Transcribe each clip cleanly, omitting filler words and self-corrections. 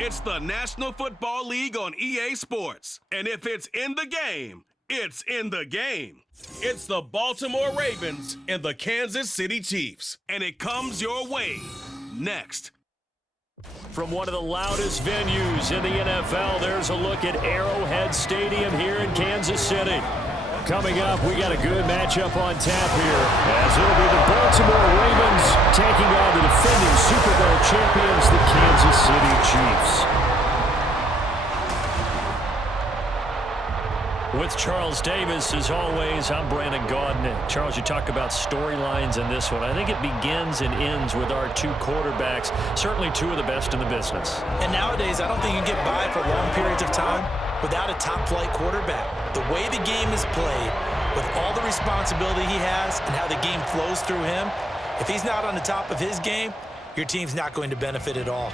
It's the National Football League on EA Sports. And if it's in the game, it's in the game. It's the Baltimore Ravens and the Kansas City Chiefs. And it comes your way next. From one of the loudest venues in the NFL, there's a look at Arrowhead Stadium here in Kansas City. Coming up, we got a good matchup on tap here, as it'll be the Baltimore Ravens taking on the defending Super Bowl champions, the Kansas City Chiefs. With Charles Davis, as always, I'm Brandon Gaudin. Charles, you talk about storylines in this one. I think it begins and ends with our two quarterbacks, certainly two of the best in the business. And nowadays, I don't think you can get by for long periods of time without a top-flight quarterback. The way the game is played, with all the responsibility he has and how the game flows through him, if he's not on the top of his game, your team's not going to benefit at all.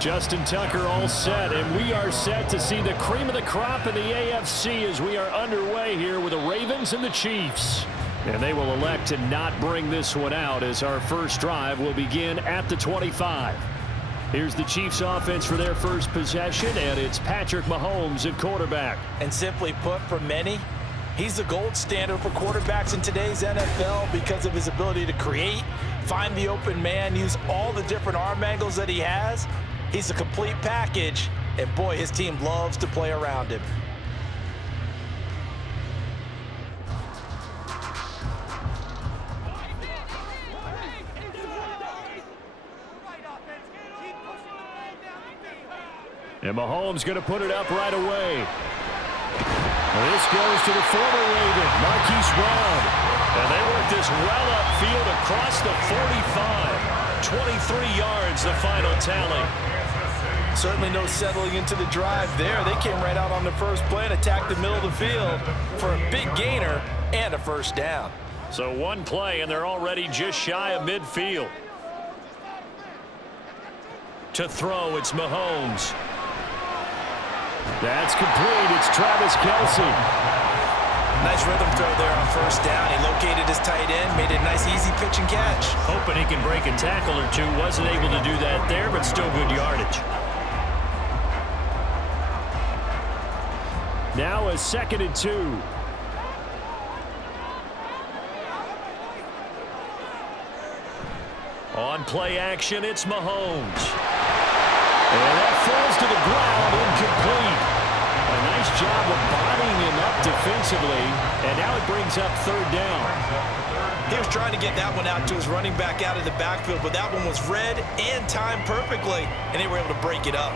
Justin Tucker all set, and we are set to see the cream of the crop in the AFC as we are underway here with the Ravens and the Chiefs. And they will elect to not bring this one out as our first drive will begin at the 25. Here's the Chiefs offense for their first possession, and it's Patrick Mahomes at quarterback. And simply put, for many, he's the gold standard for quarterbacks in today's NFL because of his ability to create, find the open man, use all the different arm angles that he has. He's a complete package, and boy, his team loves to play around him. And Mahomes going to put it up right away. This goes to the former Raven, Marquise Brown. And they work this well upfield across the 45. 23 yards, the final tally. Certainly no settling into the drive there. They came right out on the first play and attacked the middle of the field for a big gainer and a first down. So one play, and they're already just shy of midfield. To throw, it's Mahomes. That's complete. It's Travis Kelce. Nice rhythm throw there on first down. He located his tight end, made a nice easy pitch and catch. Hoping he can break a tackle or two. Wasn't able to do that there, but still good yardage. Now a 2nd and 2. On play action, it's Mahomes. And that falls to the ground, incomplete. A nice job of bodying him up defensively, and now it brings up 3rd down. He was trying to get that one out to his running back out of the backfield, but that one was read and timed perfectly, and they were able to break it up.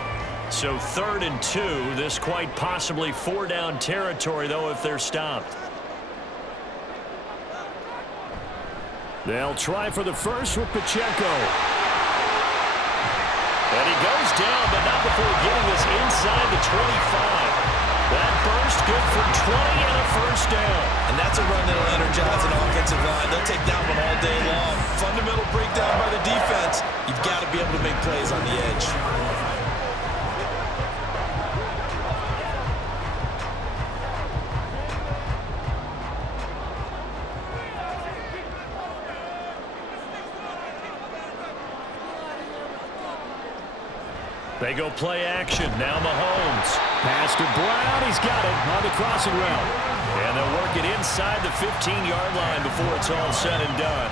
So 3rd and 2, this quite possibly 4-down territory, though, if they're stopped. They'll try for the first with Pacheco. And he goes down, but not before getting this inside the 25. That burst good for 20 and a first down. And that's a run that'll energize an offensive line. They'll take that one all day long. Fundamental breakdown by the defense. You've got to be able to make plays on the edge. They go play action. Now Mahomes. Pass to Brown. He's got it on the crossing route. And they'll work it inside the 15-yard line before it's all said and done.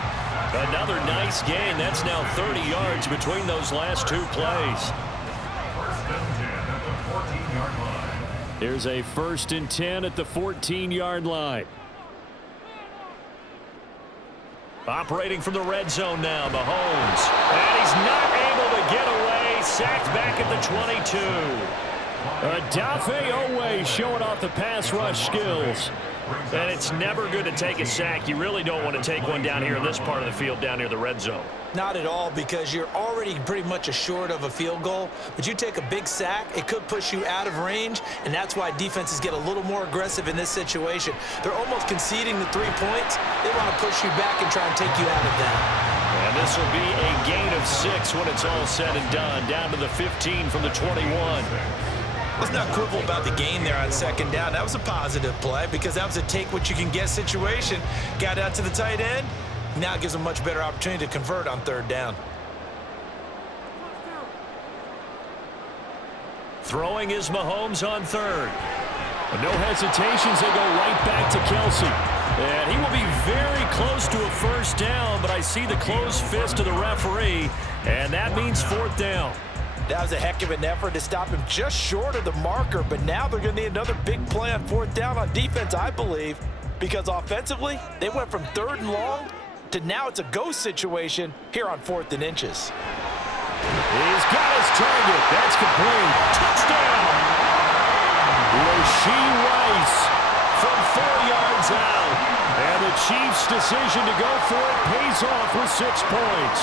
Another nice gain. That's now 30 yards between those last two plays. Here's a 1st and 10 at the 14-yard line. Operating from the red zone now, Mahomes. And he's not able to get away. Sacked back at the 22. Dafe Owe showing off the pass rush skills. And it's never good to take a sack. You really don't want to take one down here in this part of the field, down near the red zone. Not at all, because you're already pretty much assured of a field goal. But you take a big sack, it could push you out of range, and that's why defenses get a little more aggressive in this situation. They're almost conceding the 3 points. They want to push you back and try and take you out of that. And this will be a gain of 6 when it's all said and done, down to the 15 from the 21. Let's not quibble about the gain there on second down. That was a positive play because that was a take-what-you-can-get situation. Got out to the tight end. Now it gives them a much better opportunity to convert on third down. Throwing is Mahomes on third. No hesitations, they go right back to Kelsey. And he will be very close to a first down, but I see the closed fist of the referee, and that means fourth down. That was a heck of an effort to stop him just short of the marker, but now they're going to need another big play on fourth down on defense, I believe, because offensively, they went from 3rd and long to now it's a go situation here on 4th and inches. He's got his target. That's complete. Touchdown! Rasheed Rice from 4 yards out. And the Chiefs' decision to go for it pays off with 6 points.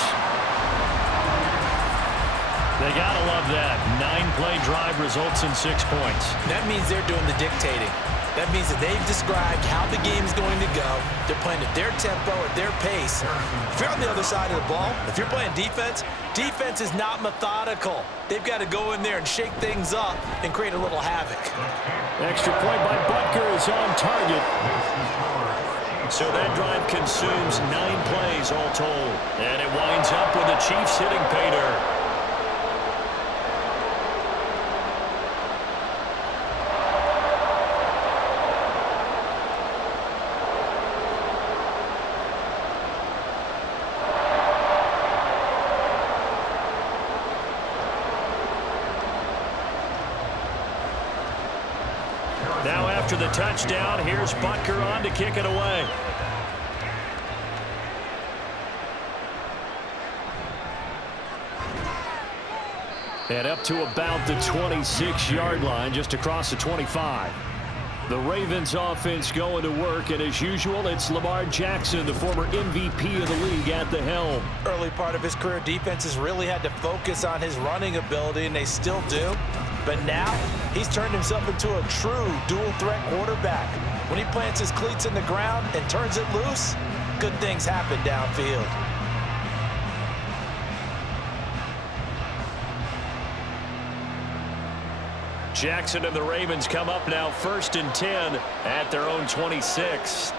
They got to love that. 9-play drive results in 6 points. That means they're doing the dictating. That means that they've described how the game's going to go. They're playing at their tempo, at their pace. If you're on the other side of the ball, if you're playing defense, defense is not methodical. They've got to go in there and shake things up and create a little havoc. Extra point by Butker is on target. So that drive consumes 9 plays all told. And it winds up with the Chiefs hitting pay dirt. Now after the touchdown, here's Butker on to kick it away. And up to about the 26-yard line, just across the 25. The Ravens offense going to work, and as usual, it's Lamar Jackson, the former MVP of the league, at the helm. Early part of his career, defenses really had to focus on his running ability, and they still do. But now, he's turned himself into a true dual-threat quarterback. When he plants his cleats in the ground and turns it loose, good things happen downfield. Jackson and the Ravens come up now 1st and 10 at their own 26.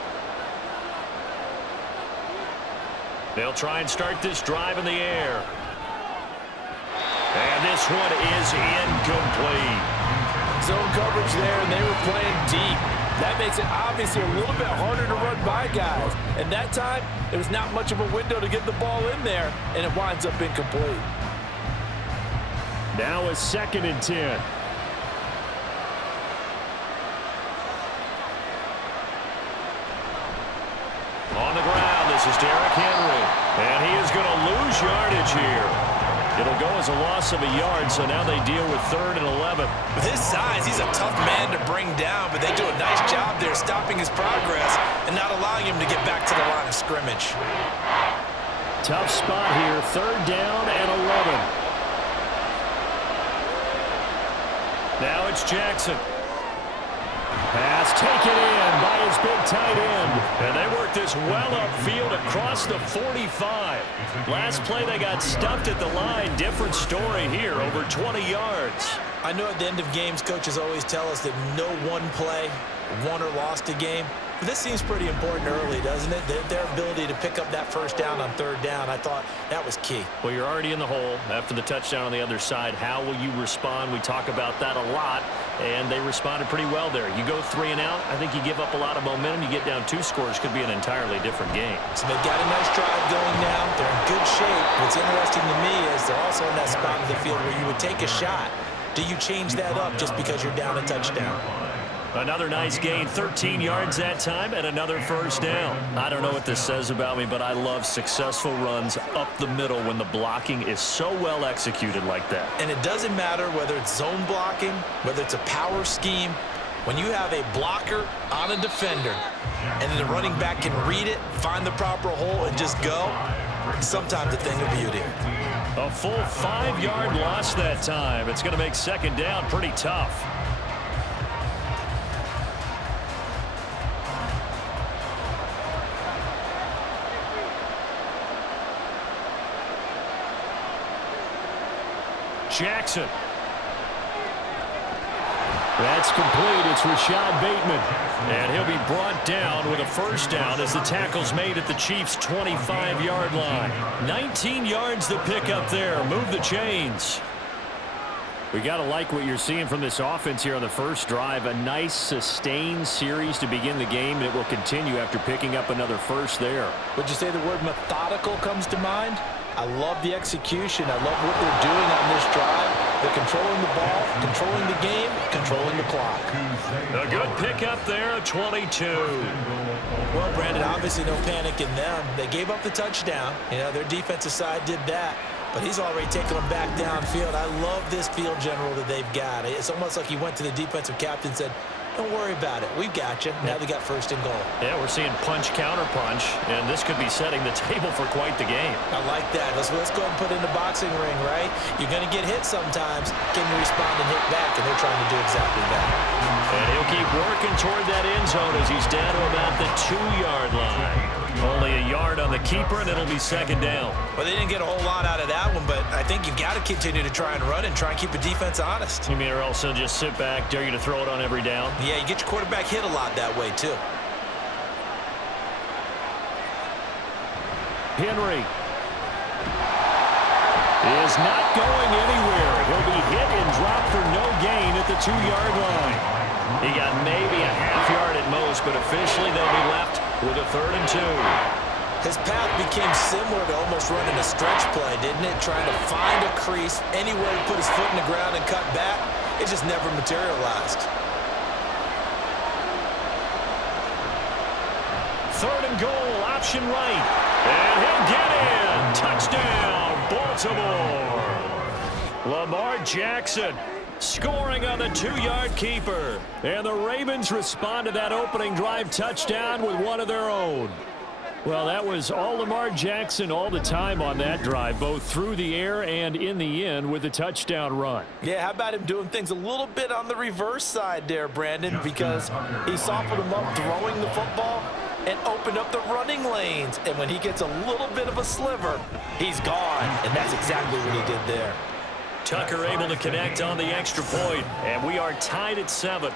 They'll try and start this drive in the air. And this one is incomplete. Zone coverage there, and they were playing deep. That makes it obviously a little bit harder to run by guys. And that time, there was not much of a window to get the ball in there, and it winds up incomplete. Now a 2nd and 10. On the ground, this is Derrick Henry. And he is going to lose yardage here. It'll go as a loss of a yard, so now they deal with 3rd and 11. With his size, he's a tough man to bring down, but they do a nice job there stopping his progress and not allowing him to get back to the line of scrimmage. Tough spot here, 3rd down and 11. Now it's Jackson. Pass taken in by his big tight end. And they work this well upfield across the 45. Last play they got stuffed at the line. Different story here, over 20 yards. I know at the end of games, coaches always tell us that no one play won or lost a game. But this seems pretty important early, doesn't it? Their ability to pick up that first down on 3rd down, I thought that was key. Well, you're already in the hole after the touchdown on the other side. How will you respond? We talk about that a lot, and they responded pretty well there. You go 3 and out, I think you give up a lot of momentum. You get down 2 scores, could be an entirely different game. So they've got a nice drive going now. They're in good shape. What's interesting to me is they're also in that spot of the field where you would take a shot. Do you change that up just because you're down a touchdown? Another nice gain, 13 yards that time, and another first down. I don't know what this says about me, but I love successful runs up the middle when the blocking is so well executed like that. And it doesn't matter whether it's zone blocking, whether it's a power scheme. When you have a blocker on a defender, and then the running back can read it, find the proper hole, and just go, sometimes a thing of beauty. A full 5-yard loss that time. It's going to make second down pretty tough. Jackson. That's complete. It's Rashad Bateman. And he'll be brought down with a first down as the tackle's made at the Chiefs' 25-yard line. 19 yards to pick up there. Move the chains. We got to like what you're seeing from this offense here on the first drive. A nice sustained series to begin the game, and it will continue after picking up another first there. Would you say the word methodical comes to mind? I love the execution. I love what they're doing on this drive. They're controlling the ball, controlling the game, controlling the clock. A good pickup there, 22. Well, Brandon, obviously no panic in them. They gave up the touchdown. You know, their defensive side did that. But he's already taken them back downfield. I love this field general that they've got. It's almost like he went to the defensive captain and said, don't worry about it. We've got you. Now they got first and goal. Yeah, we're seeing punch, counter punch, and this could be setting the table for quite the game. I like that. Let's go ahead and put it in the boxing ring, right? You're going to get hit sometimes. Can you respond and hit back? And they're trying to do exactly that. And he'll keep working toward that end zone as he's down to about the 2-yard line. Only a yard on the keeper, and it'll be second down. Well, they didn't get a whole lot out of that one, but I think you've got to continue to try and run and try and keep the defense honest. You mean or also just sit back, dare you to throw it on every down? Yeah, you get your quarterback hit a lot that way, too. Henry is not going anywhere. He'll be hit and dropped for no gain at the 2-yard line. He got maybe a half yard at most, but officially they'll be left with a 3rd and 2. His path became similar to almost running a stretch play, didn't it? Trying to find a crease, anywhere to put his foot in the ground and cut back. It just never materialized. 3rd and goal, option right. And he'll get in. Touchdown, Baltimore. Lamar Jackson scoring on the 2-yard keeper. And the Ravens respond to that opening drive touchdown with one of their own. Well, that was all Lamar Jackson all the time on that drive, both through the air and in the end with a touchdown run. Yeah, how about him doing things a little bit on the reverse side there, Brandon, because he softened him up throwing the football and opened up the running lanes. And when he gets a little bit of a sliver, he's gone. And that's exactly what he did there. Tucker able to connect on the extra point, and we are tied at 7.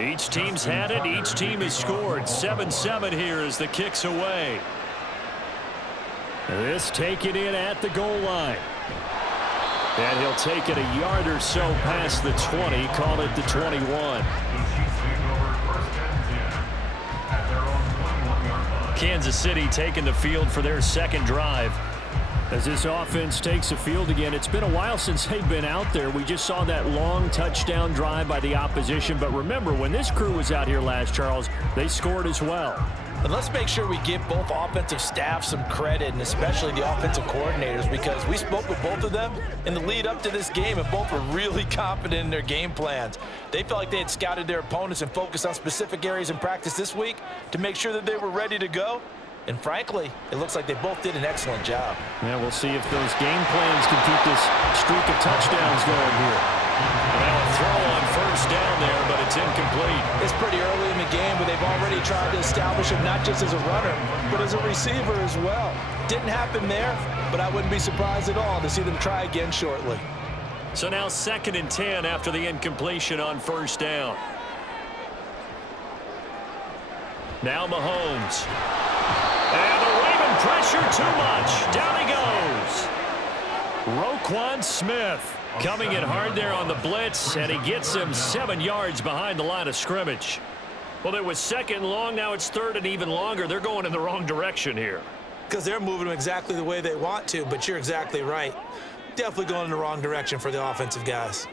Each team's had it. Each team has scored. 7-7 here as the kick's away. This taken in at the goal line. And he'll take it a yard or so past the 20. Call it the 21. Kansas City taking the field for their second drive. As this offense takes the field again, it's been a while since they've been out there. We just saw that long touchdown drive by the opposition. But remember, when this crew was out here last, Charles, they scored as well. And let's make sure we give both offensive staff some credit, and especially the offensive coordinators, because we spoke with both of them in the lead up to this game, and both were really confident in their game plans. They felt like they had scouted their opponents and focused on specific areas in practice this week to make sure that they were ready to go. And frankly, it looks like they both did an excellent job. Yeah, we'll see if those game plans can keep this streak of touchdowns going here. Well, a throw on first down there, but it's incomplete. It's pretty early in the game, but they they've already tried to establish him not just as a runner, but as a receiver as well. Didn't happen there, but I wouldn't be surprised at all to see them try again shortly. So now 2nd and 10 after the incompletion on 1st down. Now Mahomes. And the Raven pressure too much. Down he goes. Roquan Smith coming in hard there on the blitz, and he gets him 7 yards behind the line of scrimmage. Well, it was 2nd and long. Now it's 3rd and even longer. They're going in the wrong direction here. Because they're moving them exactly the way they want to, but you're exactly right. Definitely going in the wrong direction for the offensive guys.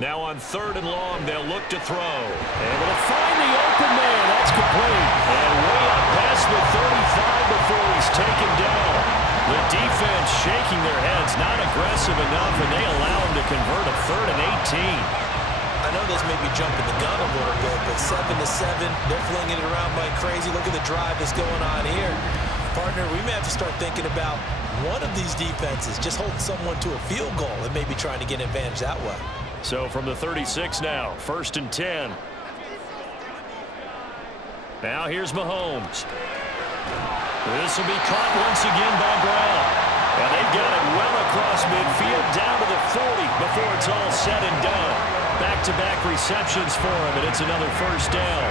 Now on 3rd and long, they'll look to throw. Able to find the open man. That's complete. And way up past the 35 before he's taken down. The defense shaking their heads, not aggressive enough, and they allow him to convert a 3rd and 18. I know this may be jumping the gun a little bit, but 7-7, they're flinging it around like crazy. Look at the drive that's going on here. Partner, we may have to start thinking about one of these defenses just holding someone to a field goal and maybe trying to get an advantage that way. So from the 36 now, 1st and 10. Now here's Mahomes. This will be caught once again by Brown. And they've got it well across midfield down to the 40 before it's all said and done. Back-to-back receptions for him, and it's another 1st down.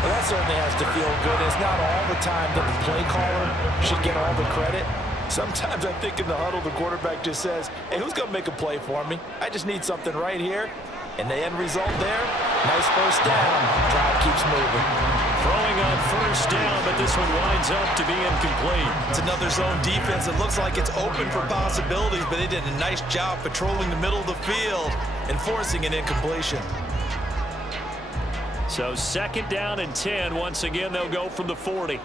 Well, that certainly has to feel good. It's not all the time that the play caller should get all the credit. Sometimes I think in the huddle, the quarterback just says, hey, who's going to make a play for me? I just need something right here. And the end result there, nice 1st down. Drive keeps moving. Throwing on 1st down, but this one winds up to be incomplete. It's another zone defense. It looks like it's open for possibilities, but they did a nice job patrolling the middle of the field and forcing an incompletion. So 2nd down and 10. Once again, they'll go from the 40.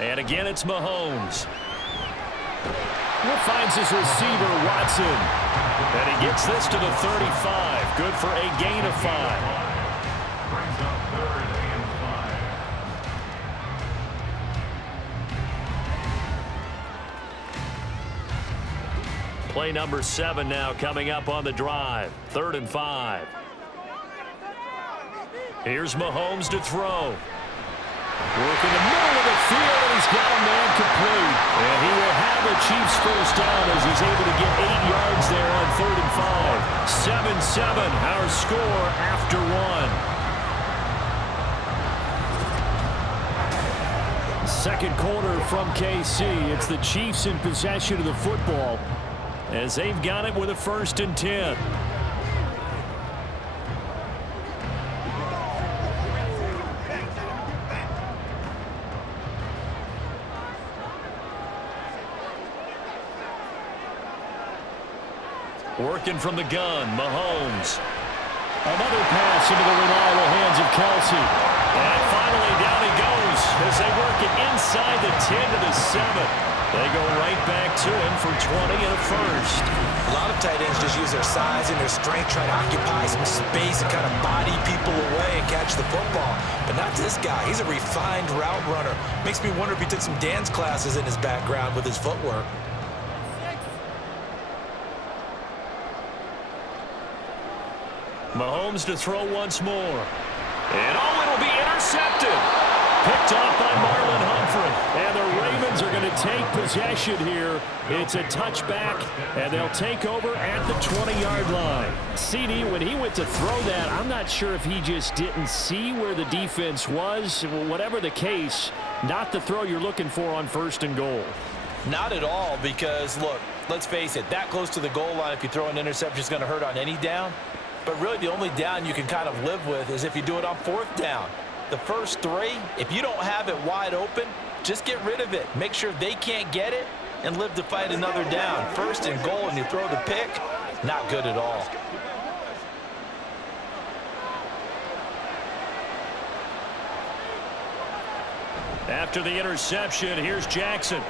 And again, it's Mahomes. Finds his receiver, Watson. And he gets this to the 35. Good for a gain of 5. Play number 7 now coming up on the drive. 3rd and 5. Here's Mahomes to throw. Work in the middle of the field, and he's got a man complete. And he will have the Chiefs 1st down as he's able to get 8 yards there on 3rd and 5. 7-7, our score after 1. Second quarter from KC. It's the Chiefs in possession of the football as they've got it with a 1st and 10. Working from the gun, Mahomes. Another pass into the reliable hands of Kelsey. And finally down he goes as they work it inside the 10 to the 7. They go right back to him for 20 and a 1st. A lot of tight ends just use their size and their strength, try to occupy some space and kind of body people away and catch the football. But not this guy. He's a refined route runner. Makes me wonder if he took some dance classes in his background with his footwork. Mahomes to throw once more. And it'll be intercepted. Picked off by Marlon Humphrey. And the Ravens are going to take possession here. It's a touchback, and they'll take over at the 20-yard line. CD, when he went to throw that, I'm not sure if he just didn't see where the defense was. Whatever the case, not the throw you're looking for on 1st and goal. Not at all, because, look, let's face it, that close to the goal line, if you throw an interception, is going to hurt on any down. But really, the only down you can kind of live with is if you do it on 4th down. The first 3, if you don't have it wide open, just get rid of it. Make sure they can't get it and live to fight another down. 1st and goal, and you throw the pick, not good at all. After the interception, here's Jackson.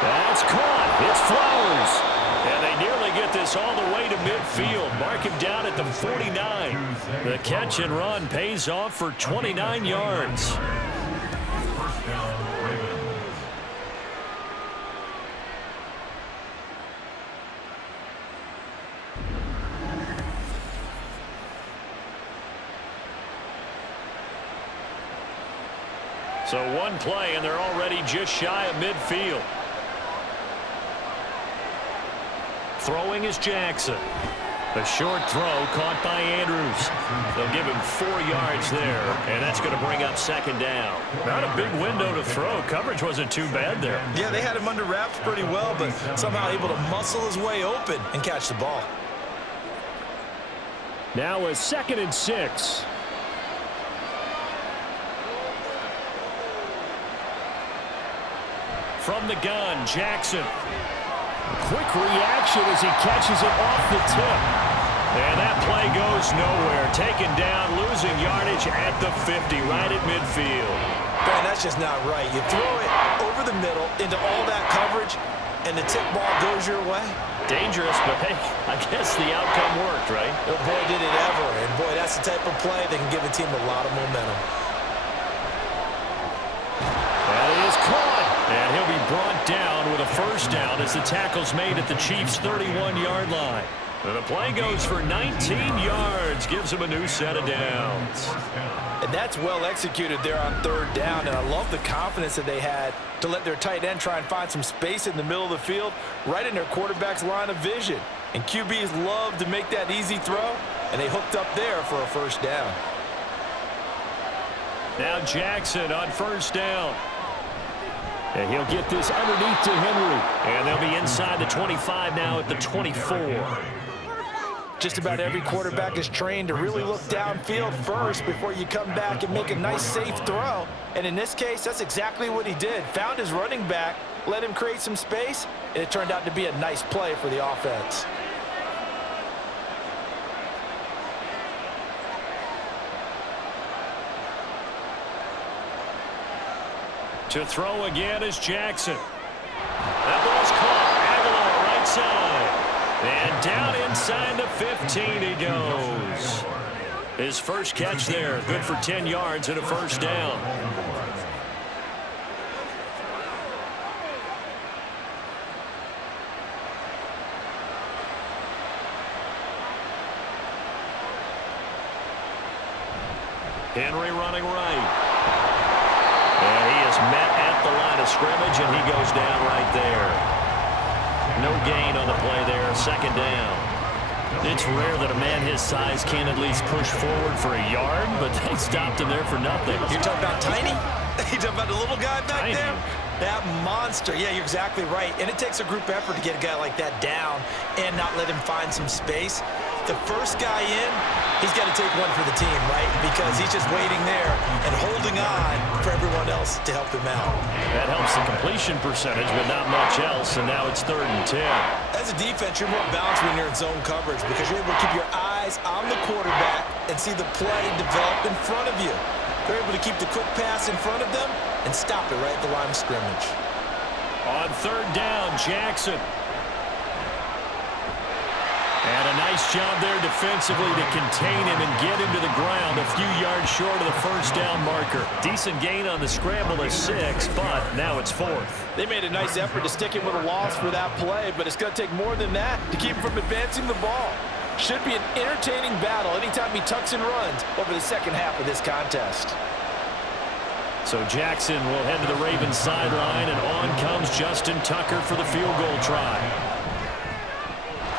That's caught. It's Flowers. And they nearly get this all the way to midfield. Mark him down at the 49. The catch and run pays off for 29 yards. So one play, and they're already just shy of midfield. Throwing is Jackson. A short throw caught by Andrews. They'll give him 4 yards there, and that's going to bring up second down. Not a big window to throw. Coverage wasn't too bad there. Yeah, they had him under wraps pretty well, but somehow able to muscle his way open and catch the ball. Now a 2nd and 6. From the gun, Jackson. Quick reaction as he catches it off the tip. And that play goes nowhere. Taken down, losing yardage at the 50, right at midfield. Man, that's just not right. You throw it over the middle into all that coverage, and the tip ball goes your way. Dangerous, but hey, I guess the outcome worked, right? Oh, boy, did it ever. And boy, that's the type of play that can give a team a lot of momentum. That is caught. And he'll be brought down with a first down as the tackle's made at the Chiefs' 31-yard line. And the play goes for 19 yards, gives him a new set of downs. And that's well executed there on 3rd down, and I love the confidence that they had to let their tight end try and find some space in the middle of the field, right in their quarterback's line of vision. And QBs love to make that easy throw, and they hooked up there for a first down. Now Jackson on first down. And he'll get this underneath to Henry. And they'll be inside the 25 now at the 24. Just about every quarterback is trained to really look downfield first before you come back and make a nice, safe throw. And in this case, that's exactly what he did. Found his running back, let him create some space, and it turned out to be a nice play for the offense. To throw again is Jackson. That ball's caught. Aguilar right side. And down inside the 15 he goes. His first catch there. Good for 10 yards and a first down. Henry running right. And he is met at the line of scrimmage, and he goes down right there. No gain on the play there, second down. It's rare that a man his size can at least push forward for a yard, but they stopped him there for nothing. You're talking about tiny? You're talking about the little guy back Tiny. there? That monster. Yeah, you're exactly right. And it takes a group effort to get a guy like that down and not let him find some space. The first guy in, he's got to take one for the team, right? Because he's just waiting there and holding on for everyone else to help him out. That helps the completion percentage, but not much else, and now it's 3rd and 10. As a defense, you're more balanced when you're in zone coverage because you're able to keep your eyes on the quarterback and see the play develop in front of you. They're able to keep the quick pass in front of them and stop it right at the line of scrimmage. On 3rd down, Jackson. And a nice job there defensively to contain him and get him to the ground a few yards short of the first down marker. Decent gain on the scramble at 6, but now it's 4th. They made a nice effort to stick him with a loss for that play, but it's going to take more than that to keep him from advancing the ball. Should be an entertaining battle anytime he tucks and runs over the second half of this contest. So Jackson will head to the Ravens sideline, and on comes Justin Tucker for the field goal try.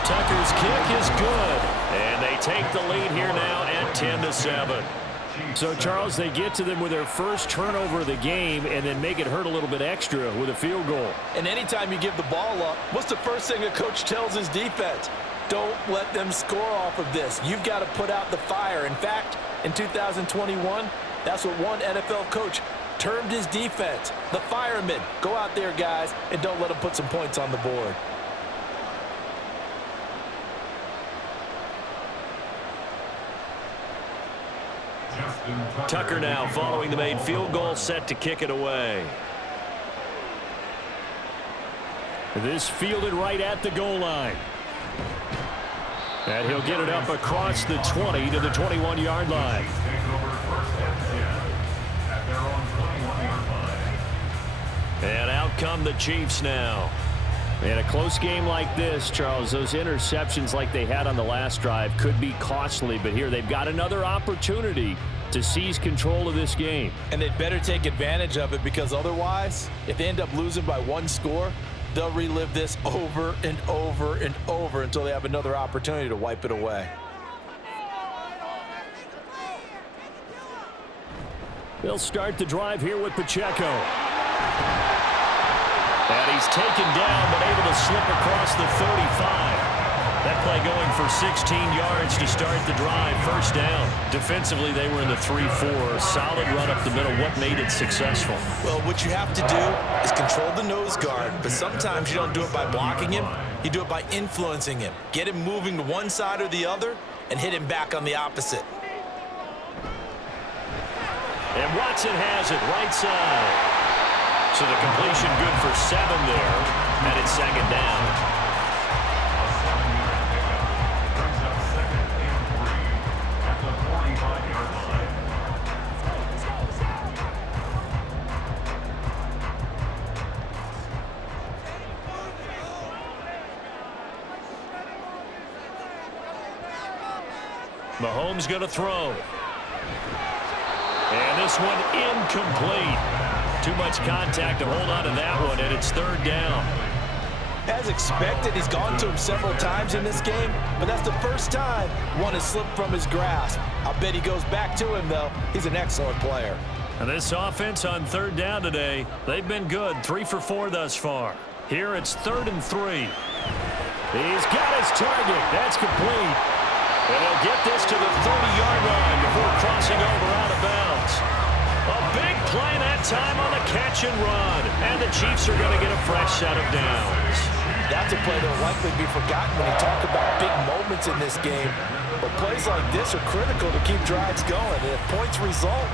Tucker's kick is good, and they take the lead here now at 10-7. So, Charles, they get to them with their first turnover of the game and then make it hurt a little bit extra with a field goal. And anytime you give the ball up, what's the first thing a coach tells his defense? Don't let them score off of this. You've got to put out the fire. In fact, in 2021, that's what one NFL coach termed his defense, the firemen. Go out there, guys, and don't let them put some points on the board. Tucker now following the made field goal, set to kick it away. This fielded right at the goal line. And he'll get it up across the 20 to the 21-yard line. And out come the Chiefs now. In a close game like this, Charles, those interceptions like they had on the last drive could be costly, but here they've got another opportunity to seize control of this game. And they'd better take advantage of it, because otherwise, if they end up losing by 1 score, they'll relive this over and over and over until they have another opportunity to wipe it away. They'll start the drive here with Pacheco. And he's taken down, but able to slip across the 35. That play going for 16 yards to start the drive. First down. Defensively, they were in the 3-4. Solid run up the middle. What made it successful? Well, what you have to do is control the nose guard, but sometimes you don't do it by blocking him. You do it by influencing him. Get him moving to one side or the other and hit him back on the opposite. And Watson has it right side. So the completion good for 7 there, and it's second down. Mahomes going to throw. And this one incomplete. Too much contact to hold on to that one, and it's third down. As expected, he's gone to him several times in this game, but that's the first time one has slipped from his grasp. I'll bet he goes back to him, though. He's an excellent player. And this offense on third down today, they've been good. 3 for 4 thus far. Here it's 3rd and 3. He's got his target. That's complete. And he'll get this to the 30-yard line before crossing over out of bounds. A big play that time on the catch and run. And the Chiefs are going to get a fresh set of downs. That's a play that will likely be forgotten when you talk about big moments in this game. But plays like this are critical to keep drives going. And if points result,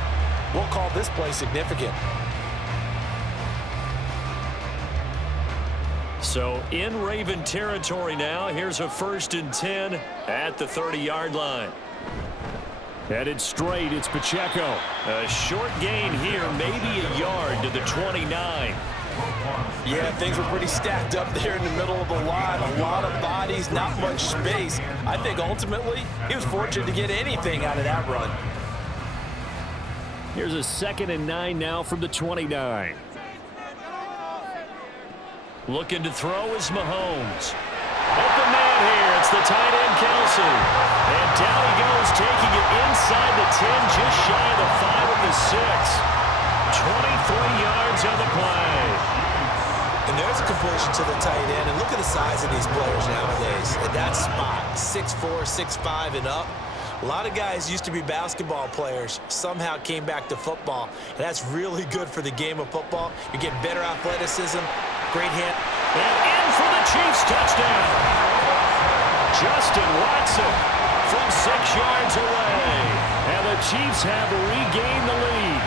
we'll call this play significant. So in Raven territory now, here's a 1st and 10 at the 30-yard line. Headed straight, it's Pacheco. A short gain here, maybe a yard to the 29. Yeah, things were pretty stacked up there in the middle of the line. A lot of bodies, not much space. I think ultimately he was fortunate to get anything out of that run. Here's a 2nd and 9 now from the 29. Looking to throw is Mahomes. Open man here. It's the tight end, Kelsey. And down he goes, taking it inside the 10, just shy of the 5 of the 6. 23 yards on the play. And there's a completion to the tight end. And look at the size of these players nowadays. At that spot, 6'4", 6'5", and up. A lot of guys used to be basketball players, somehow came back to football. And that's really good for the game of football. You're getting better athleticism, great hand. And in for the Chiefs touchdown. Justin Watson from 6 yards away. And the Chiefs have regained the lead.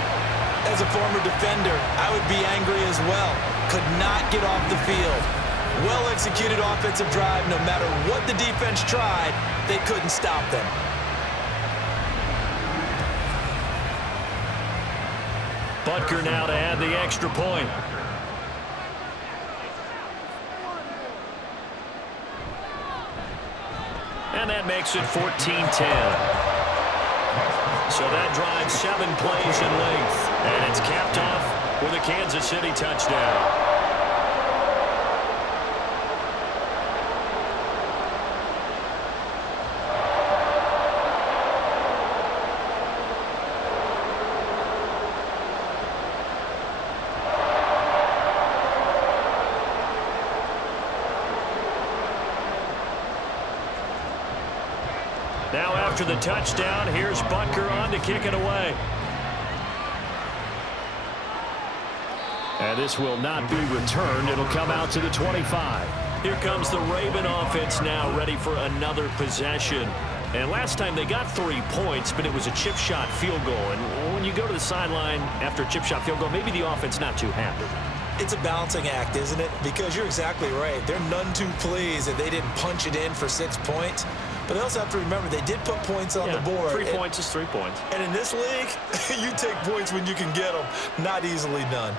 As a former defender, I would be angry as well. Could not get off the field. Well-executed offensive drive. No matter what the defense tried, they couldn't stop them. Butker now to add the extra point. And that makes it 14-10. So that drives 7 plays in length. And it's capped off with a Kansas City touchdown. Now after the touchdown, here's Butker on to kick it away. And this will not be returned. It'll come out to the 25. Here comes the Raven offense now, ready for another possession. And last time they got 3 points, but it was a chip shot field goal. And when you go to the sideline after a chip shot field goal, maybe the offense not too happy. It's a balancing act, isn't it? Because you're exactly right. They're none too pleased that they didn't punch it in for 6 points. But they also have to remember they did put points on the board. 3 points is 3 points. And in this league, you take points when you can get them. Not easily done.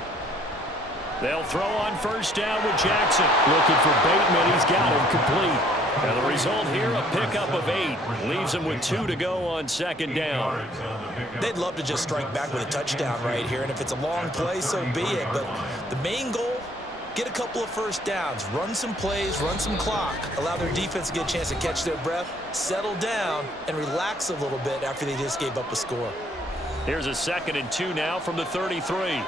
They'll throw on first down with Jackson. Looking for Bateman. He's got him complete. And the result here, a pickup of 8. Leaves him with 2 to go on second down. They'd love to just strike back with a touchdown right here, and if it's a long play, so be it. But the main goal, get a couple of first downs, run some plays, run some clock, allow their defense to get a chance to catch their breath, settle down, and relax a little bit after they just gave up a score. Here's a 2nd and 2 now from the 33.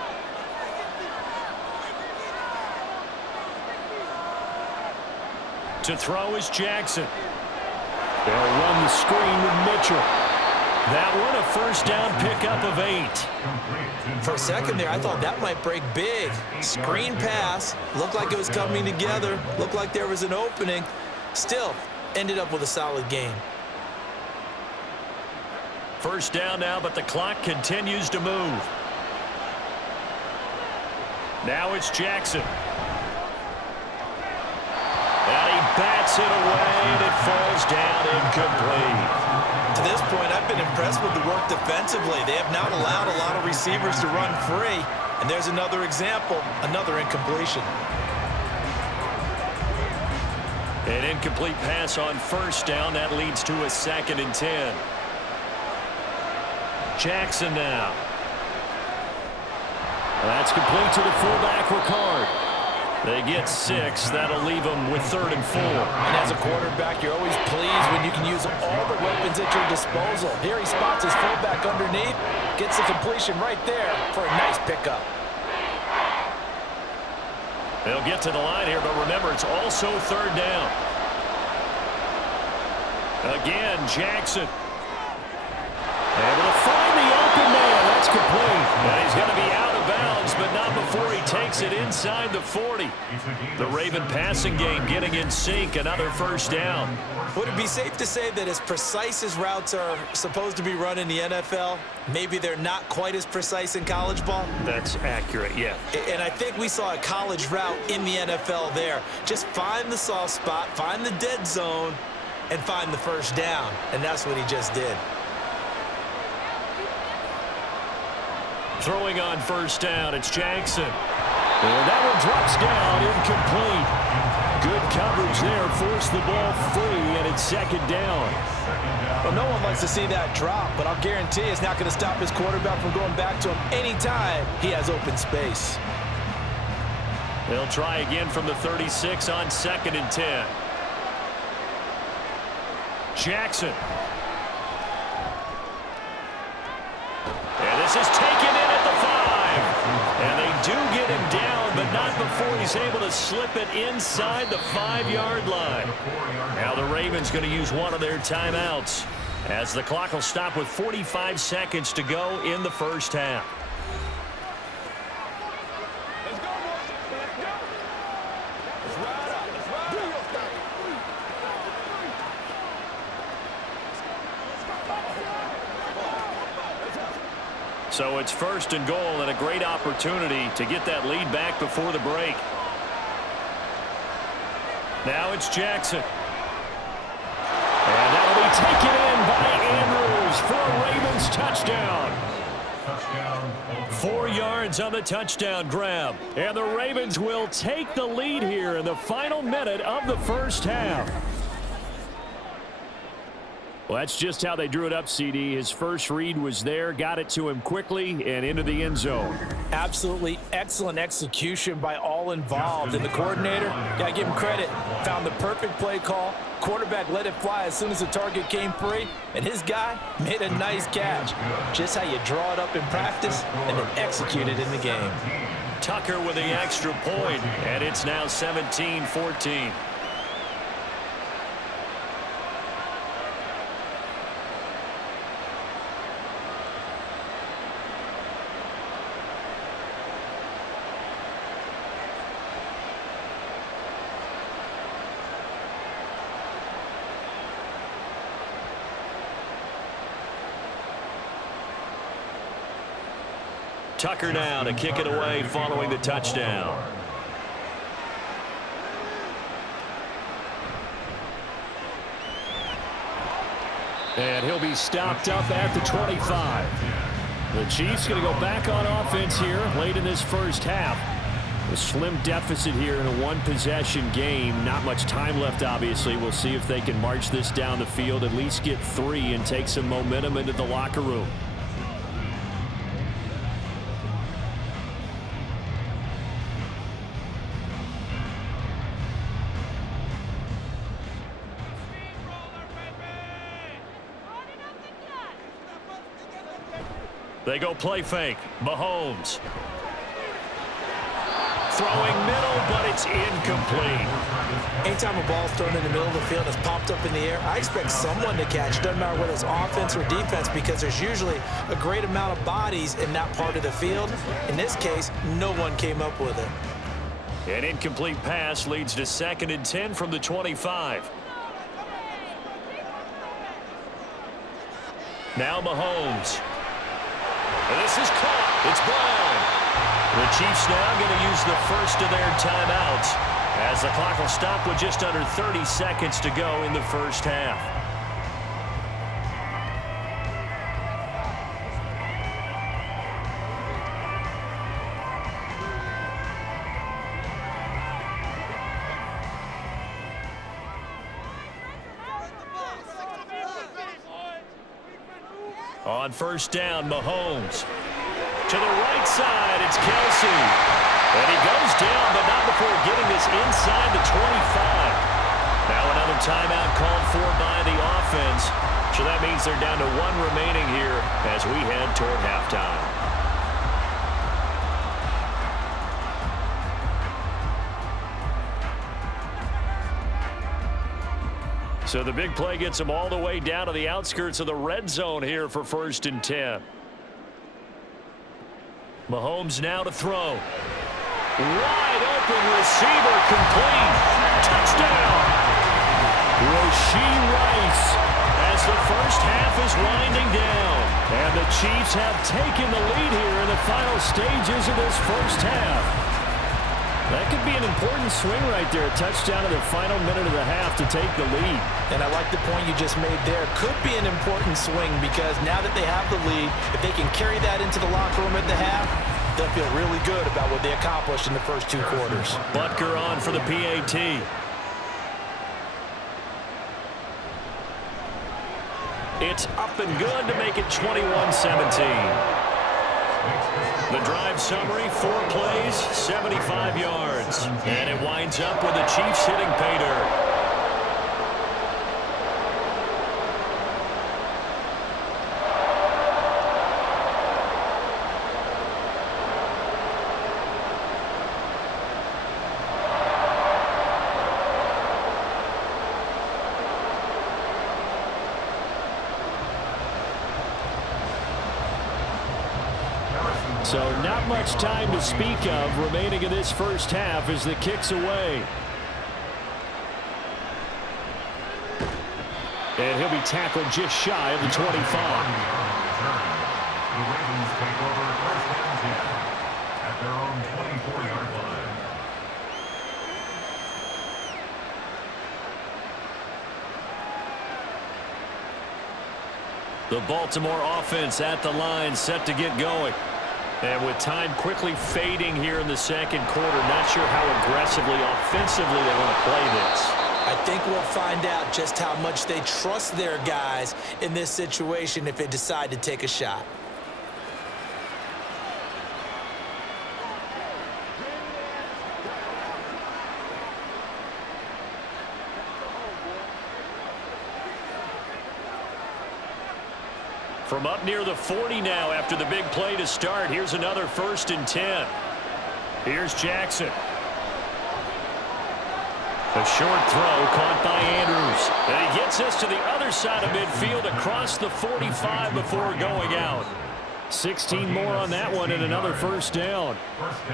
To throw is Jackson. They'll run the screen with Mitchell. That one, a first down pickup of 8. For a second there, I thought that might break big. Screen pass, looked like it was coming together, looked like there was an opening. Still, ended up with a solid gain. First down now, but the clock continues to move. Now it's Jackson. And he bats it away, and it falls down incomplete. To this point, I've been impressed with the work defensively. They have not allowed a lot of receivers to run free. And there's another example, another incompletion. An incomplete pass on first down. That leads to a 2nd and 10. Jackson now. That's complete to the fullback, Ricard. They get 6. That'll leave them with 3rd and 4. And as a quarterback, you're always pleased when you can use all the weapons at your disposal. Here he spots his fullback underneath, gets the completion right there for a nice pickup. They'll get to the line here, but remember, it's also 3rd down. Again, Jackson. Able to find the open man. That's complete. And he's going to be out of bounds, but not before he takes it inside the 40. The Raven passing game getting in sync. Another first down. Would it be safe to say that as precise as routes are supposed to be run in the NFL, maybe they're not quite as precise in college ball? That's accurate, yeah. And I think we saw a college route in the NFL there. Just find the soft spot, find the dead zone, and find the first down. And that's what he just did. Throwing on first down, it's Jackson. And that one drops down, incomplete. Good coverage there, forced the ball free, and it's 2nd down. Well, no one likes to see that drop, but I'll guarantee it's not going to stop his quarterback from going back to him anytime he has open space. They'll try again from the 36 on 2nd and 10. Jackson. And this is taken in at the 5. And they do get him down, but not before he's able to slip it inside the 5-yard line. Now the Ravens going to use one of their timeouts as the clock will stop with 45 seconds to go in the first half. So it's 1st and goal and a great opportunity to get that lead back before the break. Now it's Jackson. And that'll be taken in by Andrews for a Ravens touchdown. 4 yards on the touchdown grab. And the Ravens will take the lead here in the final minute of the first half. Well, that's just how they drew it up, CD. His first read was there, got it to him quickly, and into the end zone. Absolutely excellent execution by all involved. And the coordinator, got to give him credit, found the perfect play call. Quarterback let it fly as soon as the target came free, and his guy made a nice catch. Just how you draw it up in practice and then execute it in the game. Tucker with the extra point, and it's now 17-14. Tucker now to kick it away following the touchdown. And he'll be stopped up at the 25. The Chiefs going to go back on offense here late in this first half. A slim deficit here in a one-possession game. Not much time left, obviously. We'll see if they can march this down the field, at least get 3, and take some momentum into the locker room. They go play fake. Mahomes. Throwing middle, but it's incomplete. Anytime a ball's thrown in the middle of the field and it's popped up in the air, I expect someone to catch. Doesn't matter whether it's offense or defense, because there's usually a great amount of bodies in that part of the field. In this case, no one came up with it. An incomplete pass leads to 2nd and 10 from the 25. Now Mahomes. And this is caught. It's Brown. The Chiefs now going to use the first of their timeouts as the clock will stop with just under 30 seconds to go in the first half. On first down, Mahomes. To the right side, it's Kelsey. And he goes down, but not before getting this inside the 25. Now another timeout called for by the offense. So that means they're down to 1 remaining here as we head toward halftime. So the big play gets them all the way down to the outskirts of the red zone here for 1st and 10. Mahomes now to throw. Wide open receiver, complete. Touchdown. Rashee Rice as the first half is winding down. And the Chiefs have taken the lead here in the final stages of this first half. That could be an important swing right there. A touchdown in the final minute of the half to take the lead. And I like the point you just made there. Could be an important swing because now that they have the lead, if they can carry that into the locker room at the half, they'll feel really good about what they accomplished in the first 2 quarters. Butker on for the PAT. It's up and good to make it 21-17. The drive summary, 4 plays, 75 yards. And it winds up with the Chiefs hitting pay dirt. So not much time to speak of remaining in this first half as the kick's away. And he'll be tackled just shy of the 25. The Ravens take over 1st and 10 at their own 24-yard line. The Baltimore offense at the line, set to get going. And with time quickly fading here in the 2nd quarter, not sure how aggressively, offensively they want to play this. I think we'll find out just how much they trust their guys in this situation if they decide to take a shot. From up near the 40 now after the big play to start. Here's another 1st and 10. Here's Jackson. A short throw caught by Andrews. And he gets us to the other side of midfield across the 45 before going out. 16 more on that one and another 1st down.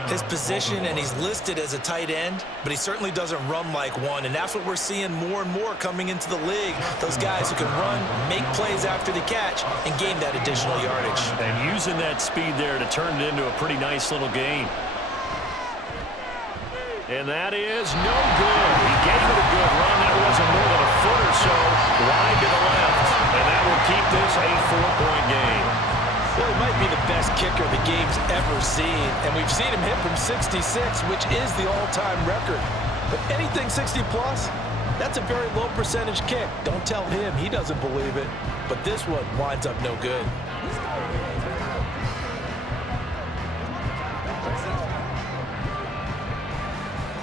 His position, and he's listed as a tight end, but he certainly doesn't run like one, and that's what we're seeing more and more coming into the league. Those guys who can run, make plays after the catch, and gain that additional yardage. And using that speed there to turn it into a pretty nice little gain. And that is no good. He gave it a good run. That wasn't more than a foot or so wide to the left. And that will keep this a 4-point game. Well, he might be the best kicker the game's ever seen, and we've seen him hit from 66, which is the all-time record. But anything 60-plus, that's a very low percentage kick. Don't tell him he doesn't believe it, but this one winds up no good.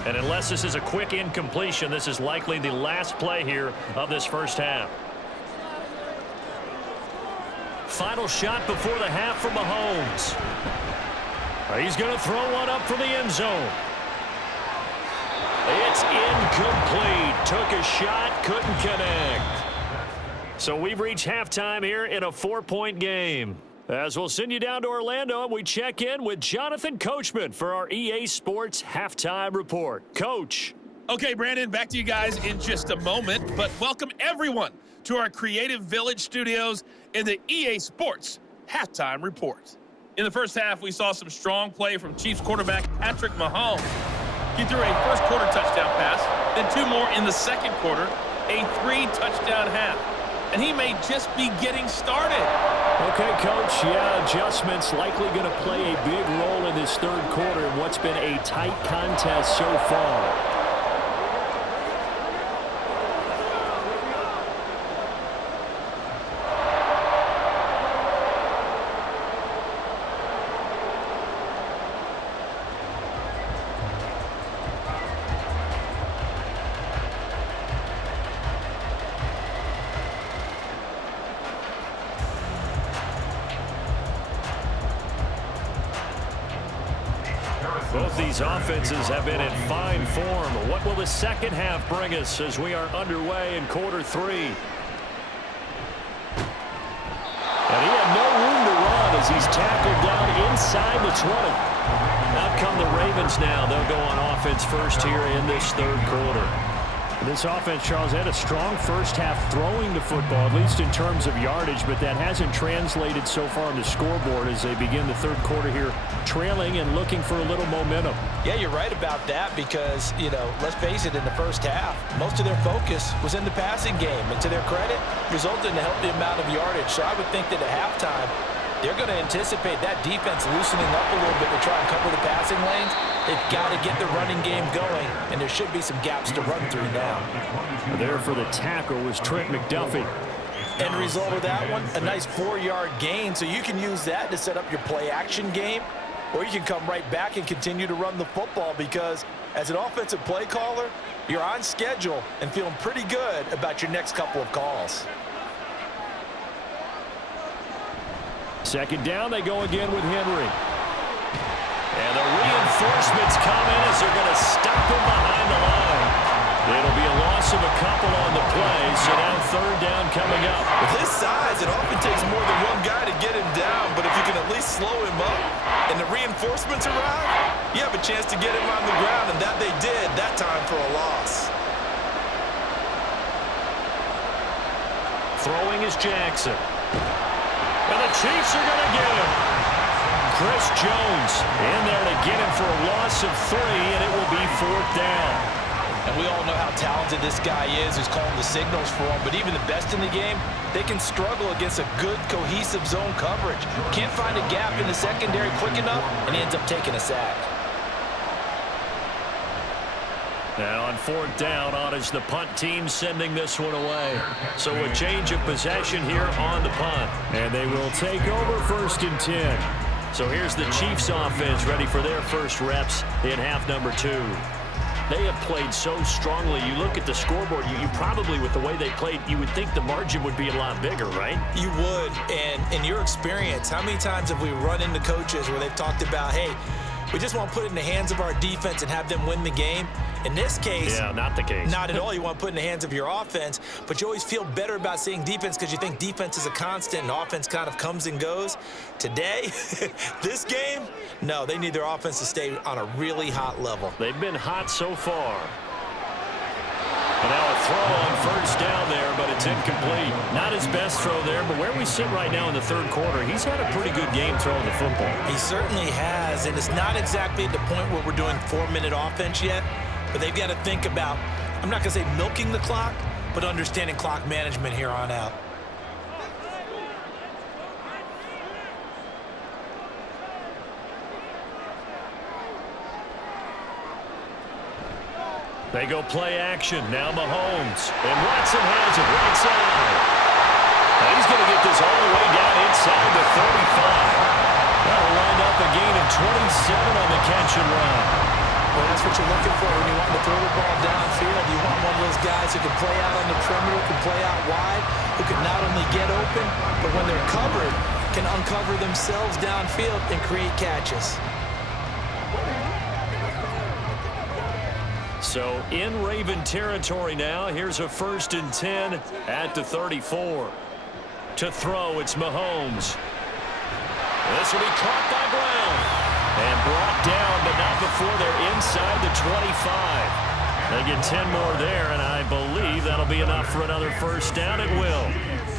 And unless this is a quick incompletion, this is likely the last play here of this first half. Final shot before the half from Mahomes. He's going to throw one up from the end zone. It's incomplete. Took a shot, couldn't connect. So we've reached halftime here in a 4-point game. As we'll send you down to Orlando, and we check in with Jonathan Coachman for our EA Sports Halftime Report. Coach. Okay, Brandon, back to you guys in just a moment, but welcome everyone to our Creative Village studios in the EA Sports Halftime Report. In the first half, we saw some strong play from Chiefs quarterback Patrick Mahomes. He threw a first-quarter touchdown pass, then 2 more in the second quarter, a 3-touchdown half. And he may just be getting started. Okay, Coach, yeah, adjustments likely going to play a big role in this third quarter in what's been a tight contest so far. Both these offenses have been in fine form. What will the second half bring us as we are underway in quarter 3? And he had no room to run as he's tackled down inside the 20. Out come the Ravens now. They'll go on offense first here in this third quarter. This offense, Charles, had a strong first half throwing the football, at least in terms of yardage, but that hasn't translated so far on the scoreboard as they begin the third quarter here, trailing and looking for a little momentum. Yeah, you're right about that because, let's face it, in the first half, most of their focus was in the passing game, and to their credit, resulted in a healthy amount of yardage. So I would think that at halftime, they're going to anticipate that defense loosening up a little bit to try and cover the passing lanes. They've got to get the running game going, and there should be some gaps to run through now. There for the tackle was Trent McDuffie. End result of that one, a nice 4-yard gain, so you can use that to set up your play-action game, or you can come right back and continue to run the football because as an offensive play caller, you're on schedule and feeling pretty good about your next couple of calls. Second down, they go again with Henry. And the reinforcements come in as they're going to stop him behind the line. It'll be a loss of a couple on the play, so now third down coming up. With his size, it often takes more than one guy to get him down, but if you can at least slow him up and the reinforcements arrive, you have a chance to get him on the ground, and that they did that time for a loss. Throwing is Jackson. And the Chiefs are going to get him. Chris Jones in there to get him for a loss of 3, and it will be 4th down. And we all know how talented this guy is who's calling the signals for him, but even the best in the game, they can struggle against a good, cohesive zone coverage. Can't find a gap in the secondary quick enough, and he ends up taking a sack. Now on 4th down, on is the punt team sending this one away. So a change of possession here on the punt. And they will take over 1st and 10. So here's the Chiefs offense ready for their first reps in half number 2. They have played so strongly. You look at the scoreboard, you probably, with the way they played, you would think the margin would be a lot bigger, right? You would. And in your experience, how many times have we run into coaches where they've talked about, hey, we just want to put it in the hands of our defense and have them win the game? In this case, yeah, not the case. Not at all. You want to put it in the hands of your offense, but you always feel better about seeing defense because you think defense is a constant and offense kind of comes and goes. Today, this game, no, they need their offense to stay on a really hot level. They've been hot so far. And now a throw on 1st down there, but it's incomplete. Not his best throw there, but where we sit right now in the third quarter, he's had a pretty good game throwing the football. He certainly has, and it's not exactly at the point where we're doing 4-minute offense yet. But they've got to think about, I'm not going to say milking the clock, but understanding clock management here on out. They go play action. Now Mahomes. And Watson has it right side. Now he's going to get this all the way down inside the 35. That'll wind up a gain of 27 on the catch and run. Well, that's what you're looking for when you want to throw the ball downfield. You want one of those guys who can play out on the perimeter, can play out wide, who can not only get open, but when they're covered, can uncover themselves downfield and create catches. So in Raven territory now, here's a 1st and 10 at the 34. To throw, it's Mahomes. This will be caught by Brown. And brought down, but not before they're inside the 25. They get 10 more there, and I believe that'll be enough for another 1st down. It will.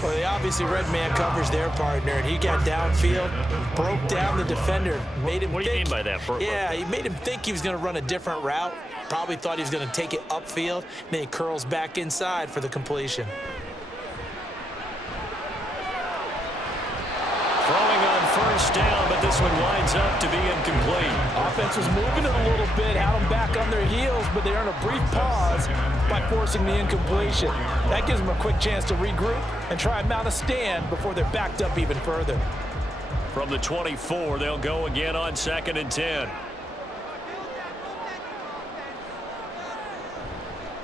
Well, they obviously red man covers their partner, and he got downfield, broke down the defender, made him What do you mean by that? Yeah, he made him think he was going to run a different route. Probably thought he was going to take it upfield, and then he curls back inside for the completion. Throwing on 1st down, but this one winds up to be incomplete. Offense was moving it a little bit, had them back on their heels, but they earned a brief pause by forcing the incompletion. That gives them a quick chance to regroup and try and mount a stand before they're backed up even further. From the 24, they'll go again on 2nd and 10.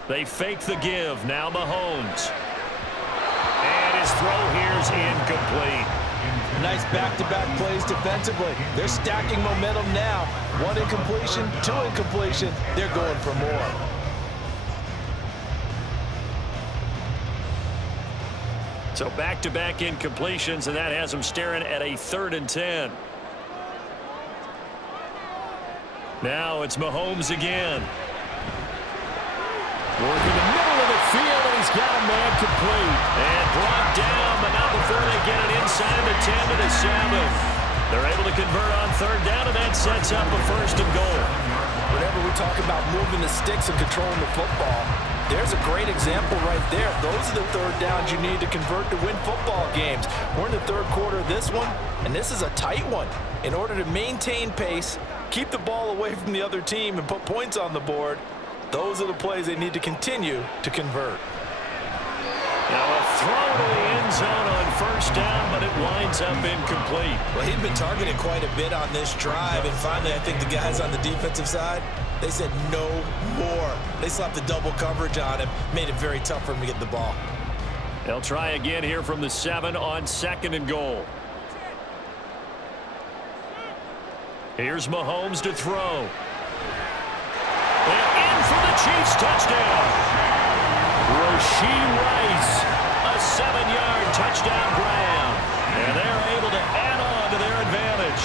They fake the give. Now Mahomes. And his throw here's incomplete. Nice back-to-back plays defensively. They're stacking momentum now. 1 incompletion, 2 incompletion. They're going for more. So back-to-back incompletions, and that has them staring at a 3rd and 10. Now it's Mahomes again. Working the middle of the field, and he's got a man complete. And brought down, but not before they get it inside the 10 to the 7. They're able to convert on 3rd down, and that sets up a 1st and goal. Whenever we talk about moving the sticks and controlling the football, there's a great example right there. Those are the 3rd downs you need to convert to win football games. We're in the 3rd quarter of this one, and this is a tight one. In order to maintain pace, keep the ball away from the other team, and put points on the board, those are the plays they need to continue to convert. Now a throw to the end zone on 1st down, but it winds up incomplete. Well, he'd been targeted quite a bit on this drive, and finally I think the guys on the defensive side, they said no more. They slapped the double coverage on him, made it very tough for him to get the ball. They'll try again here from the 7 on 2nd and goal. Here's Mahomes to throw. And in for the Chiefs touchdown. Rashee Rice, a 7-yard touchdown grab. And they're able to add on to their advantage.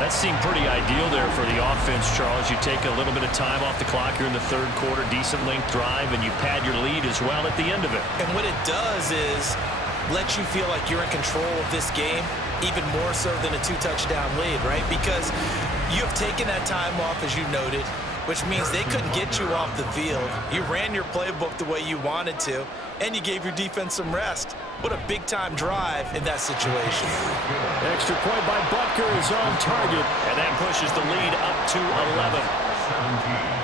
That seemed pretty ideal there for the offense, Charles. You take a little bit of time off the clock here in the 3rd quarter, decent length drive, and you pad your lead as well at the end of it. And what it does is let you feel like you're in control of this game, even more so than a 2-touchdown lead, right? Because you have taken that time off, as you noted, which means they couldn't get you off the field. You ran your playbook the way you wanted to, and you gave your defense some rest. What a big-time drive in that situation. Extra point by Butker is on target, and that pushes the lead up to 11. 17.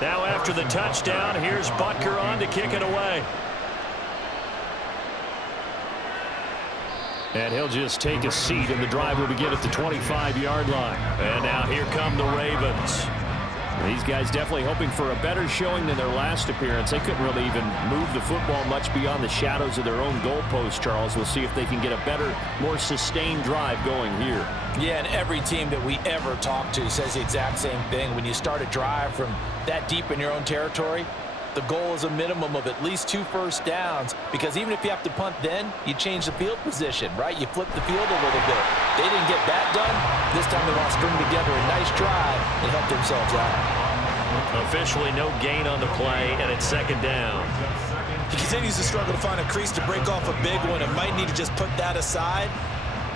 Now after the touchdown, here's Butker on to kick it away. And he'll just take a seat, and the drive will begin at the 25-yard line. And now here come the Ravens. These guys definitely hoping for a better showing than their last appearance. They couldn't really even move the football much beyond the shadows of their own goalpost, Charles. We'll see if they can get a better, more sustained drive going here. Yeah, and every team that we ever talk to says the exact same thing. When you start a drive from that deep in your own territory, the goal is a minimum of at least 2 first downs, because even if you have to punt then, you change the field position, right? You flip the field a little bit. They didn't get that done. This time they want to string together a nice drive and help themselves out. Officially no gain on the play, and it's 2nd down. He continues to struggle to find a crease to break off a big one, and might need to just put that aside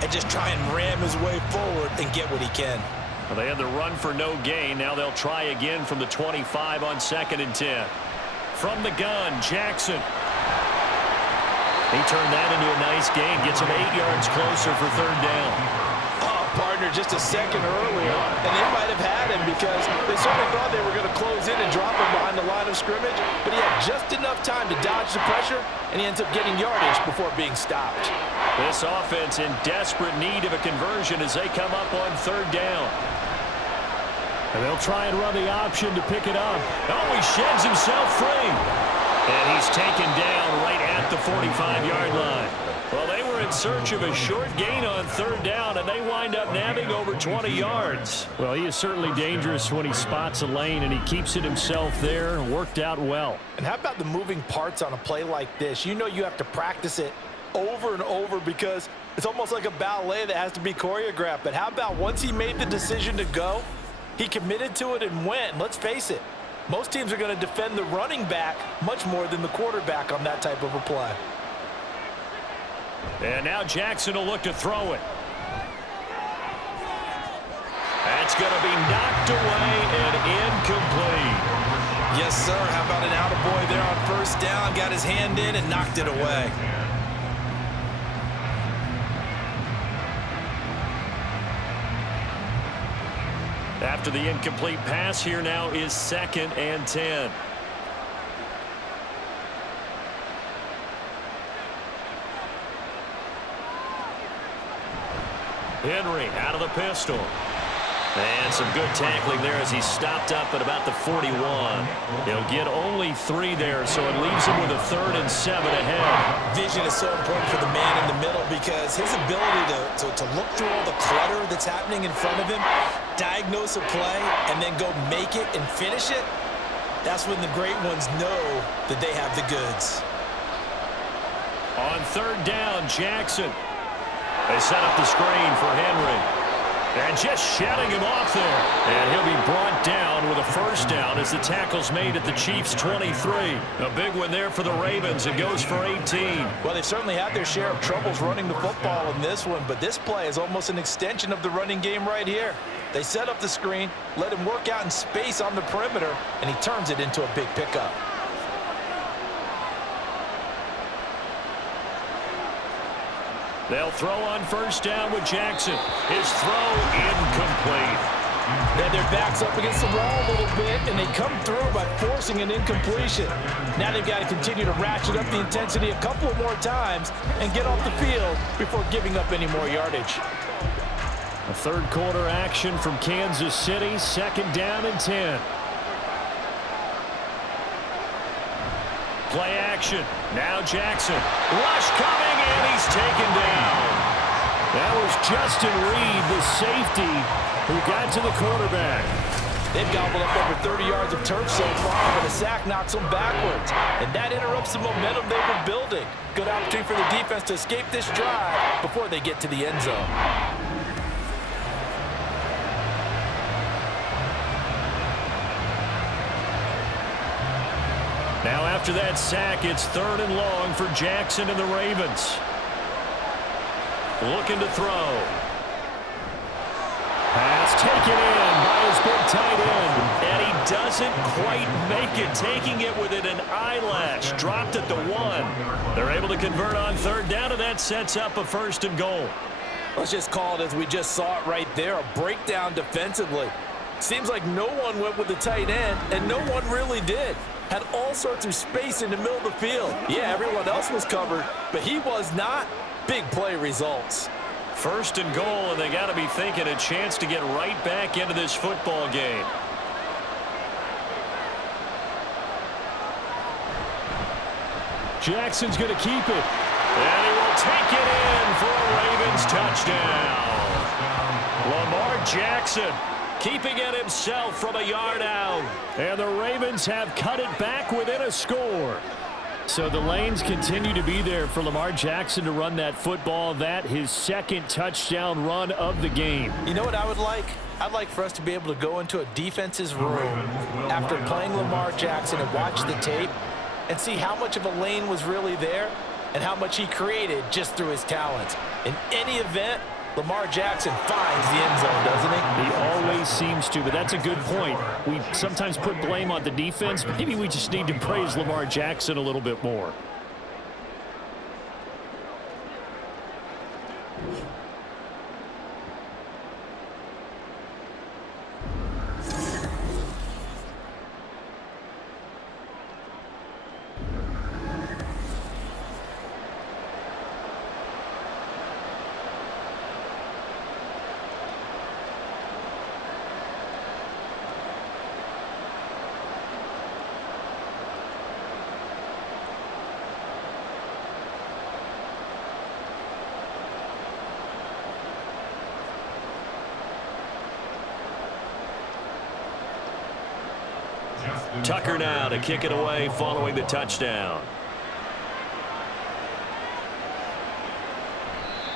and just try and ram his way forward and get what he can. Well, they had the run for no gain. Now they'll try again from the 25 on 2nd and 10. From the gun, Jackson. He turned that into a nice gain. Gets him 8 yards closer for 3rd down. Oh, partner, just a second earlier, and they might have had him because they certainly thought they were going to close in and drop him behind the line of scrimmage, but he had just enough time to dodge the pressure, and he ends up getting yardage before being stopped. This offense in desperate need of a conversion as they come up on 3rd down. And they'll try and run the option to pick it up. Oh, he sheds himself free. And he's taken down right at the 45-yard line. Well, they were in search of a short gain on 3rd down, and they wind up nabbing over 20 yards. Well, he is certainly dangerous when he spots a lane, and he keeps it himself there. Worked out well. And how about the moving parts on a play like this? You know you have to practice it over and over because it's almost like a ballet that has to be choreographed. But how about once he made the decision to go, he committed to it and went. And let's face it, most teams are going to defend the running back much more than the quarterback on that type of a play. And now Jackson will look to throw it. That's going to be knocked away and incomplete. Yes, sir. How about an attaboy there on 1st down? Got his hand in and knocked it away. After the incomplete pass, here now is 2nd and 10. Henry out of the pistol. And some good tackling there as he stopped up at about the 41. He'll get only 3 there, so it leaves him with a 3rd and 7 ahead. Vision is so important for the man in the middle because his ability to look through all the clutter that's happening in front of him, diagnose a play, and then go make it and finish it, that's when the great ones know that they have the goods. On 3rd down, Jackson. They set up the screen for Henry. And just shutting him off there. And he'll be brought down with a 1st down as the tackle's made at the Chiefs' 23. A big one there for the Ravens. It goes for 18. Well, they've certainly had their share of troubles running the football in this one, but this play is almost an extension of the running game right here. They set up the screen, let him work out in space on the perimeter, and he turns it into a big pickup. They'll throw on 1st down with Jackson. His throw incomplete. Then their back's up against the wall a little bit, and they come through by forcing an incompletion. Now they've got to continue to ratchet up the intensity a couple of more times and get off the field before giving up any more yardage. A 3rd quarter action from Kansas City. 2nd down and 10. Play action. Now Jackson. Rush coming, and he's taken down. That was Justin Reed, the safety, who got to the quarterback. They've gobbled up over 30 yards of turf so far, but a sack knocks them backwards. And that interrupts the momentum they were building. Good opportunity for the defense to escape this drive before they get to the end zone. Now after that sack, it's 3rd and long for Jackson and the Ravens. Looking to throw. Pass taken in by his big tight end. And he doesn't quite make it, taking it within an eyelash. Dropped at the 1. They're able to convert on 3rd down, and that sets up a 1st and goal. Let's just call it as we just saw it right there, a breakdown defensively. Seems like no one went with the tight end, and no one really did. Had all sorts of space in the middle of the field. Yeah, everyone else was covered, but he was not. Big play results. 1st and goal, and they got to be thinking a chance to get right back into this football game. Jackson's going to keep it. And he will take it in for a Ravens touchdown. Lamar Jackson keeping it himself from a yard out. And the Ravens have cut it back within a score. So the lanes continue to be there for Lamar Jackson to run that football. That his 2nd touchdown run of the game. You know what I would like? I'd like for us to be able to go into a defense's room after playing Lamar Jackson and watch the tape and see how much of a lane was really there and how much he created just through his talents. In any event, Lamar Jackson finds the end zone, doesn't he? He always seems to, but that's a good point. We sometimes put blame on the defense. Maybe we just need to praise Lamar Jackson a little bit more. Tucker now to kick it away following the touchdown.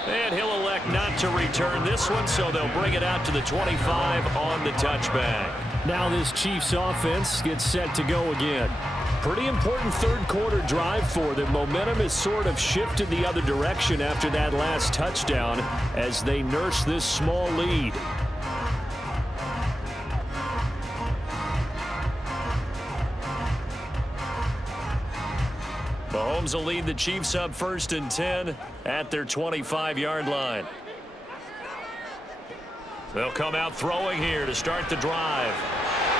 And he'll elect not to return this one, so they'll bring it out to the 25 on the touchback. Now this Chiefs offense gets set to go again. Pretty important third quarter drive for them. Momentum has sort of shifted the other direction after that last touchdown as they nurse this small lead. Mahomes will lead the Chiefs up 1st and 10 at their 25-yard line. They'll come out throwing here to start the drive.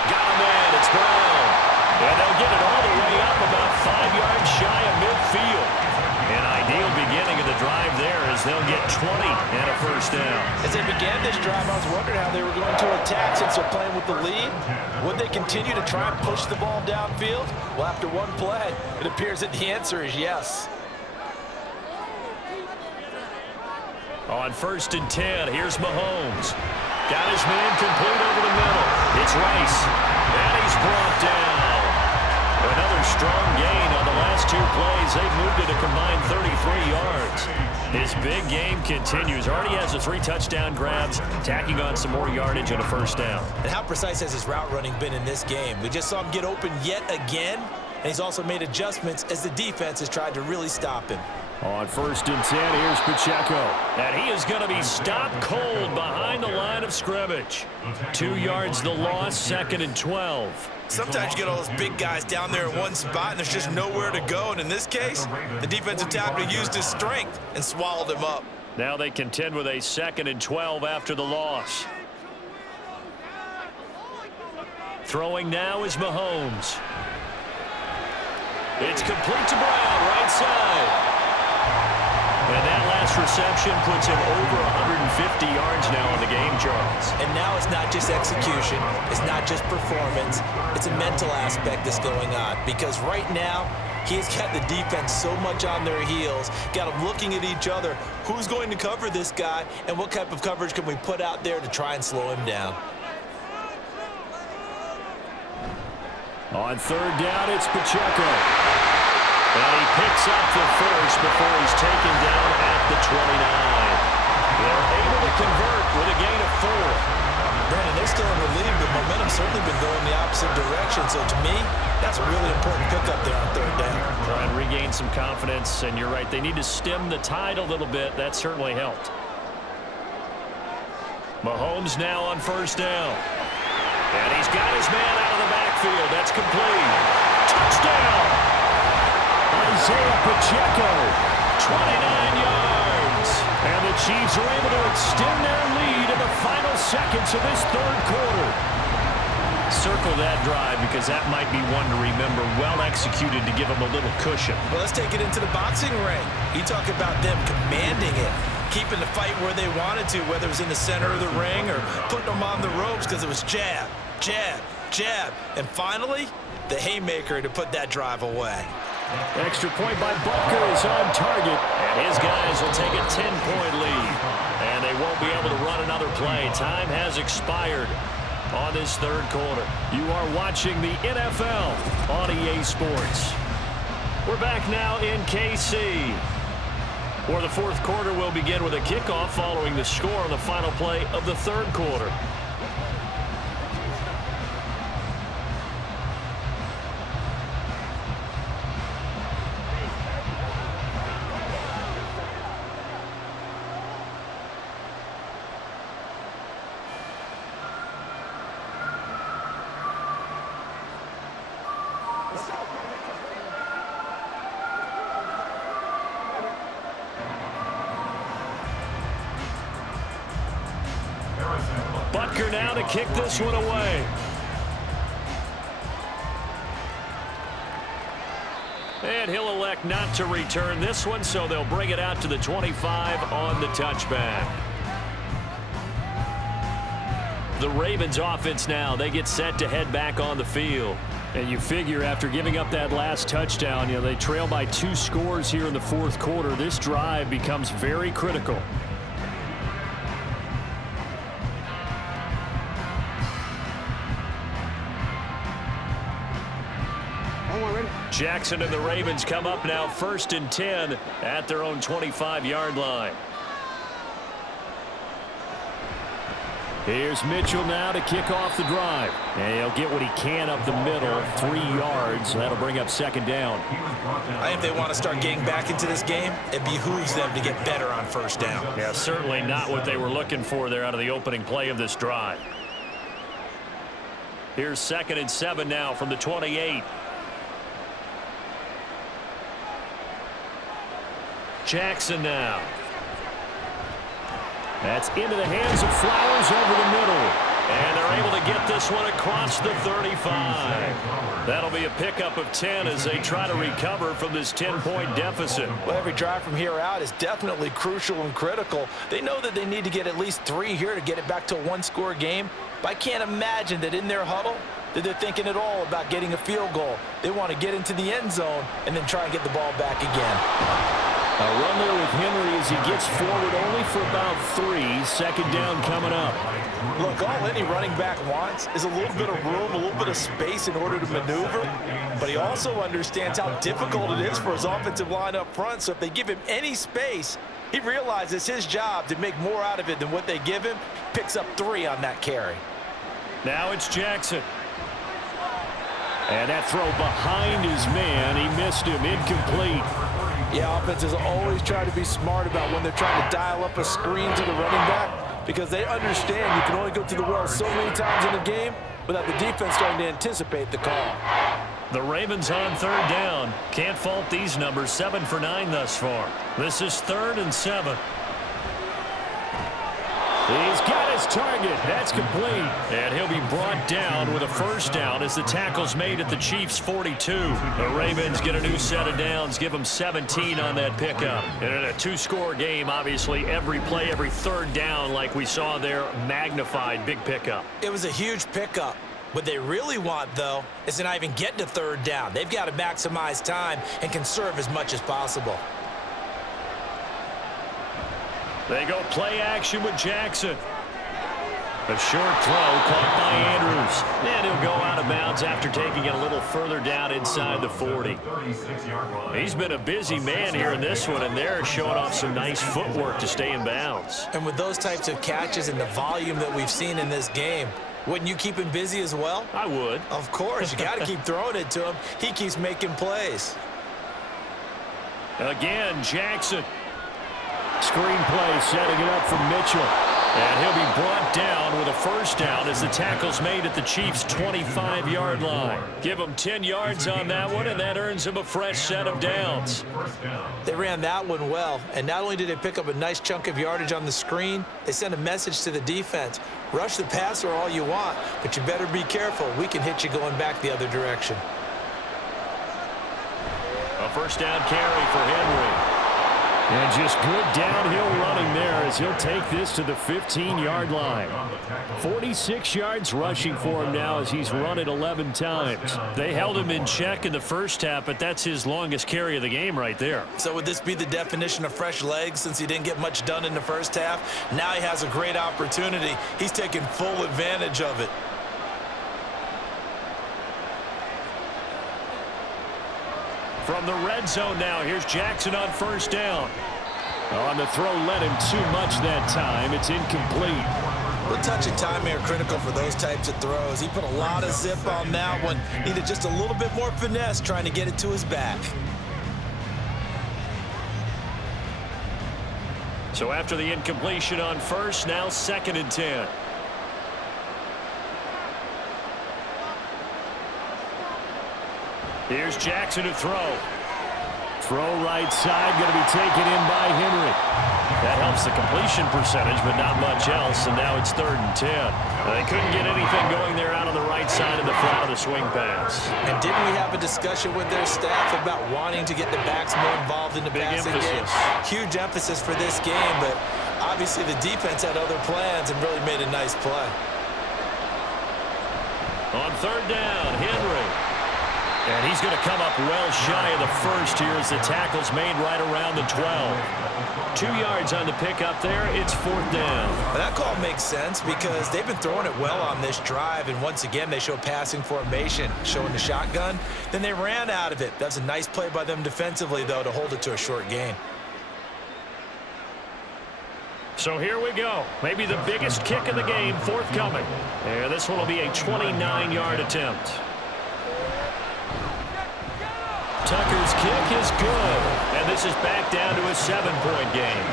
Got him in. It's Brown. And they'll get it all the way up about 5 yards shy of midfield. An ideal beginning of the drive there as they'll get 20 and a first down. As they began this drive, I was wondering how they were going to attack since they're playing with the lead. Would they continue to try and push the ball downfield? Well, after one play, it appears that the answer is yes. On 1st and 10, here's Mahomes. Got his man complete over the middle. It's Rice. And he's brought down. Another strong gain on the last 2 plays. They've moved it a combined 33 yards. His big game continues. Already has the 3 touchdown grabs, tacking on some more yardage and a first down. And how precise has his route running been in this game? We just saw him get open yet again, and he's also made adjustments as the defense has tried to really stop him. On 1st and 10, here's Pacheco. And he is going to be stopped cold behind the line of scrimmage. 2 yards the loss, 2nd and 12. Sometimes you get all those big guys down there in one spot, and there's just nowhere to go. And in this case, the defensive tackle used his strength and swallowed him up. Now they contend with a 2nd and 12 after the loss. Throwing now is Mahomes. It's complete to Brown, right side. And that last reception puts him over 150 yards now on the game, Charles. And now it's not just execution. It's not just performance. It's a mental aspect that's going on. Because right now, he's got the defense so much on their heels, got them looking at each other. Who's going to cover this guy, and what type of coverage can we put out there to try and slow him down? On 3rd down, it's Pacheco. And he picks up the first before he's taken down at the 29. They're able to convert with a gain of 4. Brandon, they're still in the lead, but momentum's certainly been going the opposite direction. So to me, that's a really important pickup there on 3rd down. Try and regain some confidence, and you're right. They need to stem the tide a little bit. That certainly helped. Mahomes now on 1st down. And he's got his man out of the backfield. That's complete. Touchdown! Isaiah Pacheco, 29 yards. And the Chiefs are able to extend their lead in the final seconds of this 3rd quarter. Circle that drive because that might be one to remember. Well executed to give them a little cushion. Well, let's take it into the boxing ring. You talk about them commanding it, keeping the fight where they wanted to, whether it was in the center of the ring or putting them on the ropes because it was jab, jab, jab. And finally, the haymaker to put that drive away. Extra point by Butker is on target. And his guys will take a 10-point lead. And they won't be able to run another play. Time has expired on this 3rd quarter. You are watching the NFL on EA Sports. We're back now in KC. For the 4th quarter, we'll begin with a kickoff following the score on the final play of the 3rd quarter. Butker now to kick this one away. And he'll elect not to return this one, so they'll bring it out to the 25 on the touchback. The Ravens offense now, they get set to head back on the field. And you figure after giving up that last touchdown, they trail by 2 scores here in the fourth quarter. This drive becomes very critical. Jackson and the Ravens come up now 1st and 10 at their own 25-yard line. Here's Mitchell now to kick off the drive. And he'll get what he can up the middle, 3 yards. That'll bring up 2nd down. I think they want to start getting back into this game. It behooves them to get better on 1st down. Yeah, certainly not what they were looking for there out of the opening play of this drive. Here's 2nd and 7 now from the 28. Jackson now. That's into the hands of Flowers over the middle. And they're able to get this one across the 35. That'll be a pickup of 10 as they try to recover from this 10-point deficit. Well, every drive from here out is definitely crucial and critical. They know that they need to get at least 3 here to get it back to a 1-score game. But I can't imagine that in their huddle that they're thinking at all about getting a field goal. They want to get into the end zone and then try and get the ball back again. A run there with Henry as he gets forward only for about 3. 2nd down coming up. Look, all any running back wants is a little bit of room, a little bit of space in order to maneuver. But he also understands how difficult it is for his offensive line up front. So if they give him any space, he realizes his job to make more out of it than what they give him. Picks up 3 on that carry. Now it's Jackson. And that throw behind his man. He missed him. Incomplete. Yeah, offenses always try to be smart about when they're trying to dial up a screen to the running back because they understand you can only go to the well so many times in a game without the defense starting to anticipate the call. The Ravens on 3rd down. Can't fault these numbers. 7 for 9 thus far. This is 3rd and 7. He's got his target. That's complete. And he'll be brought down with a 1st down as the tackle's made at the Chiefs' 42. The Ravens get a new set of downs, give them 17 on that pickup. And in a 2-score game, obviously, every play, every 3rd down, like we saw there, magnified big pickup. It was a huge pickup. What they really want, though, is to not even get to 3rd down. They've got to maximize time and conserve as much as possible. They go play action with Jackson. A short throw caught by Andrews. And he'll go out of bounds after taking it a little further down inside the 40. He's been a busy man here in this one, and they're showing off some nice footwork to stay in bounds. And with those types of catches and the volume that we've seen in this game, wouldn't you keep him busy as well? I would. Of course. You got to keep throwing it to him. He keeps making plays. Again, Jackson. Screen play setting it up for Mitchell. And he'll be brought down with a 1st down as the tackle's made at the Chiefs' 25-yard line. Give him 10 yards on that one, and that earns him a fresh set of downs. They ran that one well, and not only did they pick up a nice chunk of yardage on the screen, they sent a message to the defense. Rush the passer all you want, but you better be careful. We can hit you going back the other direction. A 1st down carry for Henry. And just good downhill running there as he'll take this to the 15-yard line. 46 yards rushing for him now as he's run it 11 times. They held him in check in the 1st half, but that's his longest carry of the game right there. So would this be the definition of fresh legs since he didn't get much done in the 1st half? Now he has a great opportunity. He's taking full advantage of it. From the red zone now, here's Jackson on 1st down. On the throw, led him too much that time. It's incomplete. The touch and timing are critical for those types of throws. He put a lot of zip on that one. Needed just a little bit more finesse trying to get it to his back. So after the incompletion on 1st, now 2nd and 10. Here's Jackson to throw. Throw right side, going to be taken in by Henry. That helps the completion percentage, but not much else, and now it's 3rd and 10. They couldn't get anything going there out on the right side of the flat of the swing pass. And didn't we have a discussion with their staff about wanting to get the backs more involved in the passing game? Huge emphasis for this game, but obviously the defense had other plans and really made a nice play. On 3rd down, Henry. And he's going to come up well shy of the first here as the tackle's made right around the 12. 2 yards on the pickup there. It's 4th down. Well, that call makes sense because they've been throwing it well on this drive, and once again they show passing formation, showing the shotgun. Then they ran out of it. That's a nice play by them defensively, though, to hold it to a short gain. So here we go. Maybe the biggest kick of the game forthcoming. And this one will be a 29-yard attempt. Tucker's kick is good, and this is back down to a 7-point game.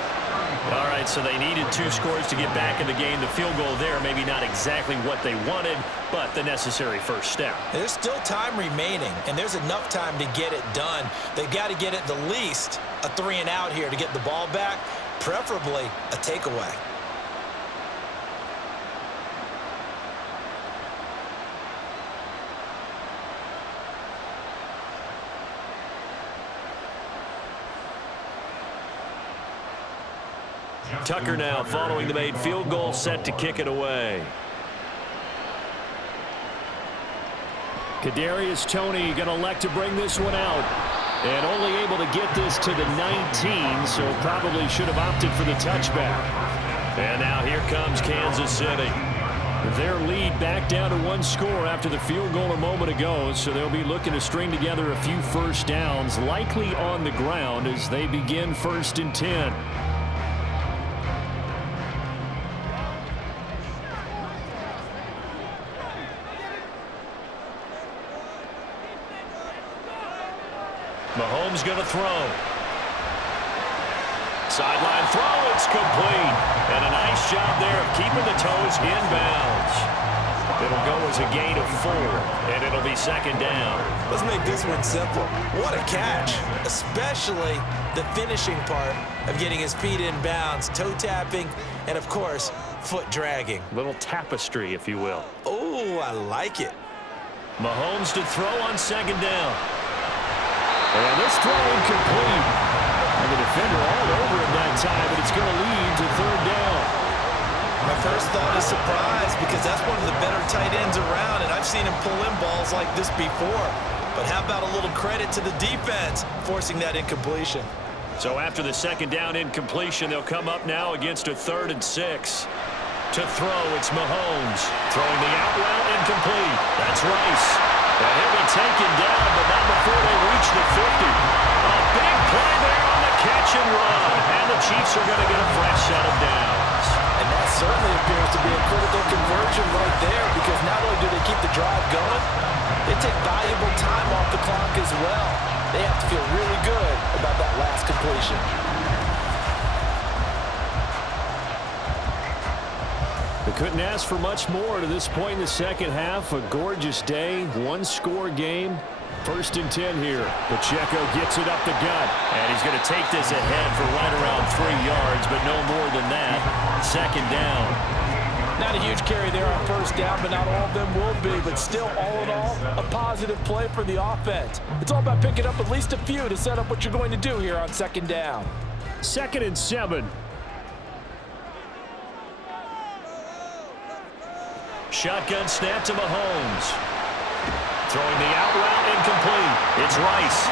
All right, so they needed 2 scores to get back in the game. The field goal there, maybe not exactly what they wanted, but the necessary first step. There's still time remaining, and there's enough time to get it done. They've got to get it the least a 3-and-out here to get the ball back, preferably a takeaway. Tucker now following the made field goal, set to kick it away. Kadarius Toney going to elect to bring this one out. And only able to get this to the 19, so probably should have opted for the touchback. And now here comes Kansas City. Their lead back down to 1 score after the field goal a moment ago, so they'll be looking to string together a few first downs, likely on the ground as they begin 1st and 10. Mahomes going to throw. Sideline throw, it's complete. And a nice job there of keeping the toes inbounds. It'll go as a gain of 4, and it'll be 2nd down. Let's make this one simple. What a catch, especially the finishing part of getting his feet in bounds, toe tapping, and of course, foot dragging. Little tapestry, if you will. Oh, I like it. Mahomes to throw on 2nd down. And this throw incomplete. And the defender all over him that time, but it's going to lead to 3rd down. My first thought is surprise because that's one of the better tight ends around, and I've seen him pull in balls like this before. But how about a little credit to the defense forcing that incompletion? So after the 2nd down incompletion, they'll come up now against a 3rd and 6. To throw, it's Mahomes. Throwing the out route incomplete. That's Rice. And he'll be taken down, but not before they reach the 50. A big play there on the catch and run. And the Chiefs are going to get a fresh set of downs. And that certainly appears to be a critical conversion right there because not only do they keep the drive going, they take valuable time off the clock as well. They have to feel really good about that last completion. They couldn't ask for much more to this point in the second half. A gorgeous day, 1-score game. 1st and 10 here. Pacheco gets it up the gut, and he's going to take this ahead for right around 3 yards, but no more than that. 2nd down. Not a huge carry there on 1st down, but not all of them will be. But still, all in all, a positive play for the offense. It's all about picking up at least a few to set up what you're going to do here on 2nd down. 2nd and 7. Shotgun snap to Mahomes. Throwing the out route incomplete. It's Rice.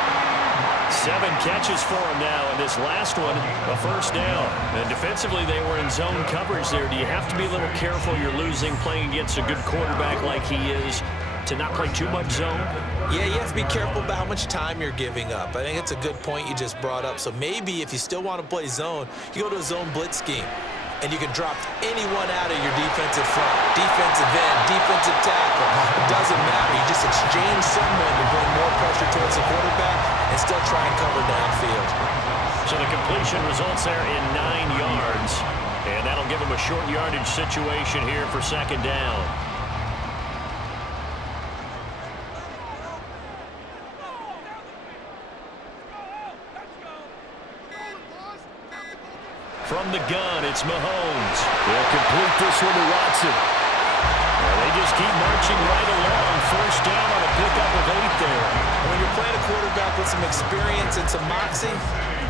7 catches for him now, and this last one, a 1st down. And defensively, they were in zone coverage there. Do you have to be a little careful? You're losing, playing against a good quarterback like he is, to not play too much zone? Yeah, you have to be careful about how much time you're giving up. I think it's a good point you just brought up. So maybe if you still want to play zone, you go to a zone blitz scheme. And you can drop anyone out of your defensive front, defensive end, defensive tackle. It doesn't matter. You just exchange someone to bring more pressure towards the quarterback and still try and cover downfield. So the completion results there in 9 yards. And that'll give them a short yardage situation here for 2nd down. from the gun. It's Mahomes. They'll complete this one to Watson. Well, they just keep marching right along. First down on a pickup of 8 there. When you're playing a quarterback with some experience and some moxie,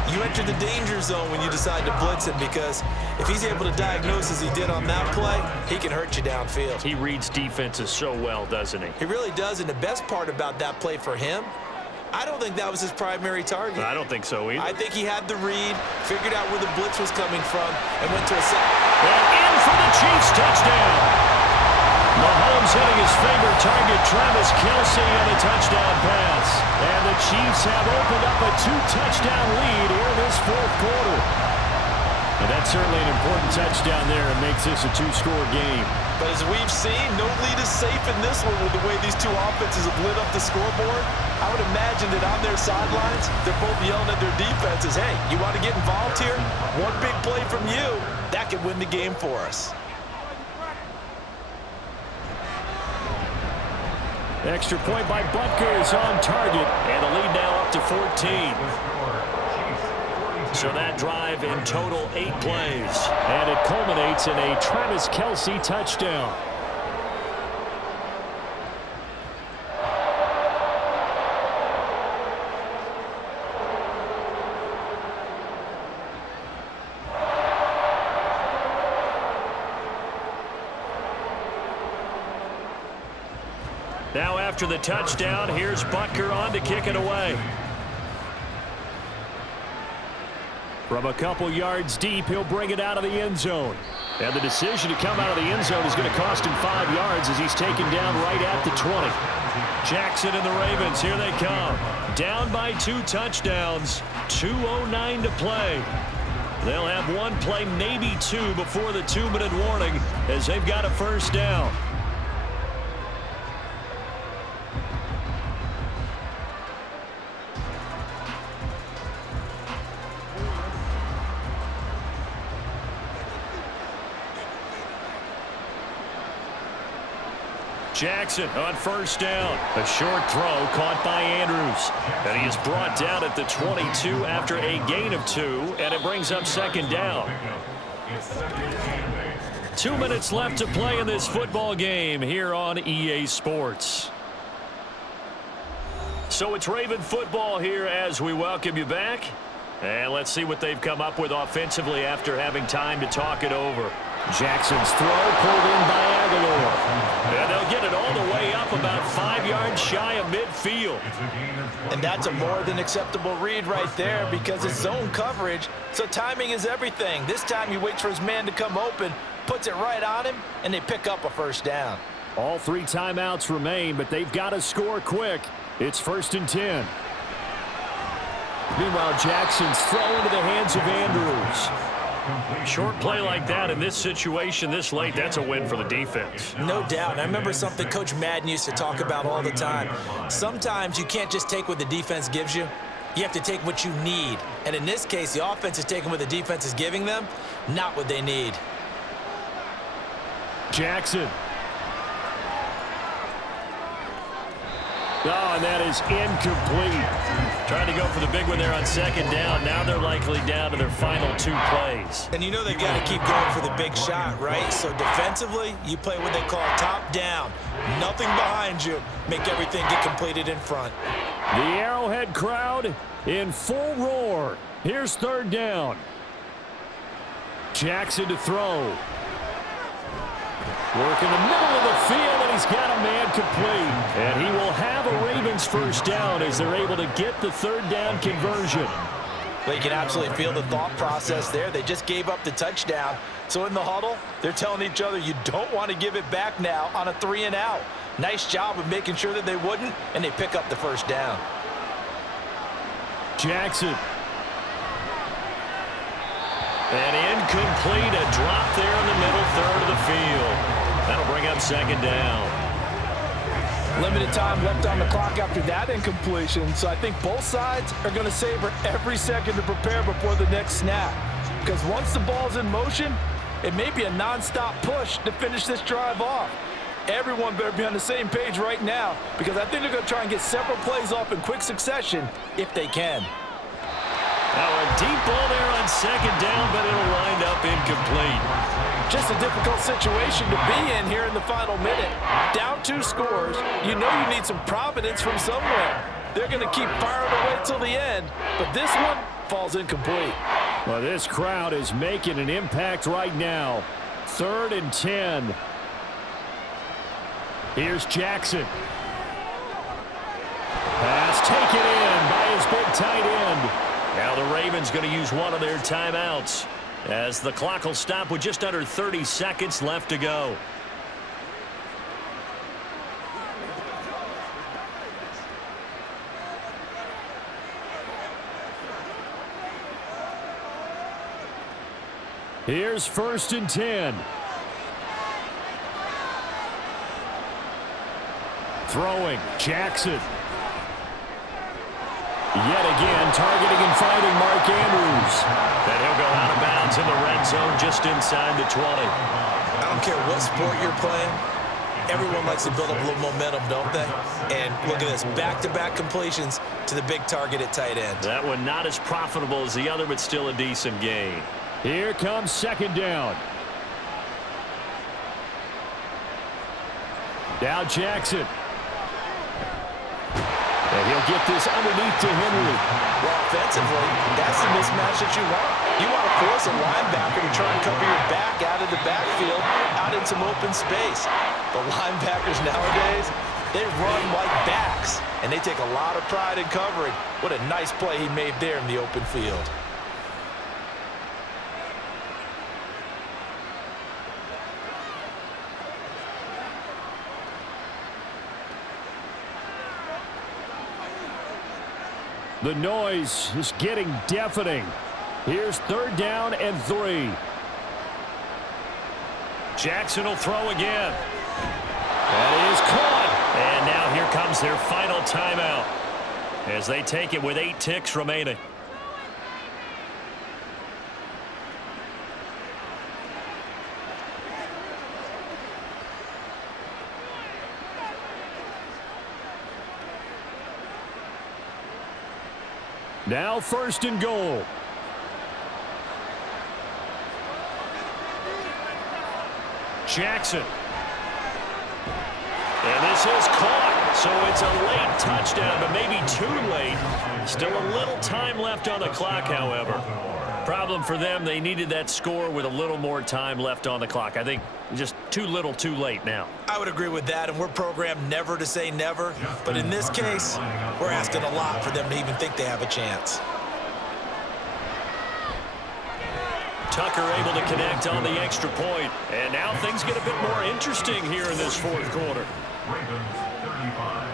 you enter the danger zone when you decide to blitz him, because if he's able to diagnose as he did on that play, he can hurt you downfield. He reads defenses so well, doesn't he? He really does, and the best part about that play for him, I don't think that was his primary target. I don't think so either. I think he had the read, figured out where the blitz was coming from, and went to a set. And in for the Chiefs touchdown. Mahomes hitting his favorite target, Travis Kelce, on a touchdown pass. And the Chiefs have opened up a 2-touchdown lead here in this fourth quarter. And that's certainly an important touchdown there and makes this a 2-score game. But as we've seen, no lead is safe in this one with the way these two offenses have lit up the scoreboard. I would imagine that on their sidelines, they're both yelling at their defenses, hey, you want to get involved here? One big play from you, that could win the game for us. Extra point by Butker is on target, and the lead now up to 14. So that drive in total 8 plays, and it culminates in a Travis Kelce touchdown. Now after the touchdown, here's Butker on to kick it away. From a couple yards deep, he'll bring it out of the end zone. And the decision to come out of the end zone is going to cost him 5 yards as he's taken down right at the 20. Jackson and the Ravens, here they come. Down by 2 touchdowns, 2:09 to play. They'll have one play, maybe 2, before the 2-minute warning as they've got a first down. Jackson on first down. A short throw caught by Andrews. And he is brought down at the 22 after a gain of 2, and it brings up second down. 2 minutes left to play in this football game here on EA Sports. So it's Raven football here as we welcome you back. And let's see what they've come up with offensively after having time to talk it over. Jackson's throw pulled in by Aguilar. And they'll get it all the way up about 5 yards shy of midfield. And that's a more than acceptable read right there because it's zone coverage, so timing is everything. This time he waits for his man to come open, puts it right on him, and they pick up a first down. All 3 timeouts remain, but they've got to score quick. It's 1st and 10. Meanwhile, Jackson's throw into the hands of Andrews. Short play like that in this situation this late, that's a win for the defense. No doubt. And I remember something Coach Madden used to talk about all the time. Sometimes you can't just take what the defense gives you. You have to take what you need. And in this case, the offense is taking what the defense is giving them, not what they need. Jackson. Oh, and that is incomplete. Trying to go for the big one there on second down. Now they're likely down to their final 2 plays. And you know they've got to keep going for the big shot, right? So defensively, you play what they call top down. Nothing behind you. Make everything get completed in front. The Arrowhead crowd in full roar. Here's 3rd down. Jackson to throw. Work in the middle of the field, and he's got a man complete. And he will have a Ravens first down as they're able to get the 3rd down conversion. Well, you can absolutely feel the thought process there. They just gave up the touchdown. So in the huddle, they're telling each other, you don't want to give it back now on a 3 and out. Nice job of making sure that they wouldn't, and they pick up the first down. Jackson. And incomplete, a drop there in the middle 3rd of the field. That'll bring up second down. Limited time left on the clock after that incompletion, so I think both sides are going to savor every second to prepare before the next snap. Because once the ball's in motion, it may be a nonstop push to finish this drive off. Everyone better be on the same page right now because I think they're going to try and get several plays off in quick succession if they can. Now a deep ball there on second down, but it'll wind incomplete. Just a difficult situation to be in here in the final minute. Down 2 scores, you know you need some providence from somewhere. They're going to keep firing away till the end, but this one falls incomplete. Well, this crowd is making an impact right now. 3rd and 10. Here's Jackson. Pass taken in by his big tight end. Now the Ravens going to use one of their timeouts, as the clock will stop with just under 30 seconds left to go. Here's 1st and 10. Throwing, Jackson. Yet again, targeting and finding Mark Andrews. And he'll go out of bounds in the red zone just inside the 20. I don't care what sport you're playing. Everyone likes to build up a little momentum, don't they? And look at this, back-to-back completions to the big target at tight end. That one not as profitable as the other, but still a decent gain. Here comes 2nd down. Now Jackson. And he'll get this underneath to Henry. Well, offensively, that's the mismatch that you want. You want to force a linebacker to try and cover your back out of the backfield, out in some open space. The linebackers nowadays, they run like backs, and they take a lot of pride in covering. What a nice play he made there in the open field. The noise is getting deafening. Here's 3rd down and 3. Jackson will throw again. That is caught. And now here comes their final timeout, as they take it with 8 ticks remaining. Now 1st and goal. Jackson. And this is caught. So it's a late touchdown, but maybe too late. Still a little time left on the clock, however. Problem for them, they needed that score with a little more time left on the clock. I think just too little too late now. I would agree with that, and we're programmed never to say never. But in this case, we're asking a lot for them to even think they have a chance. Tucker able to connect on the extra point. And now things get a bit more interesting here in this 4th quarter. Ravens 35.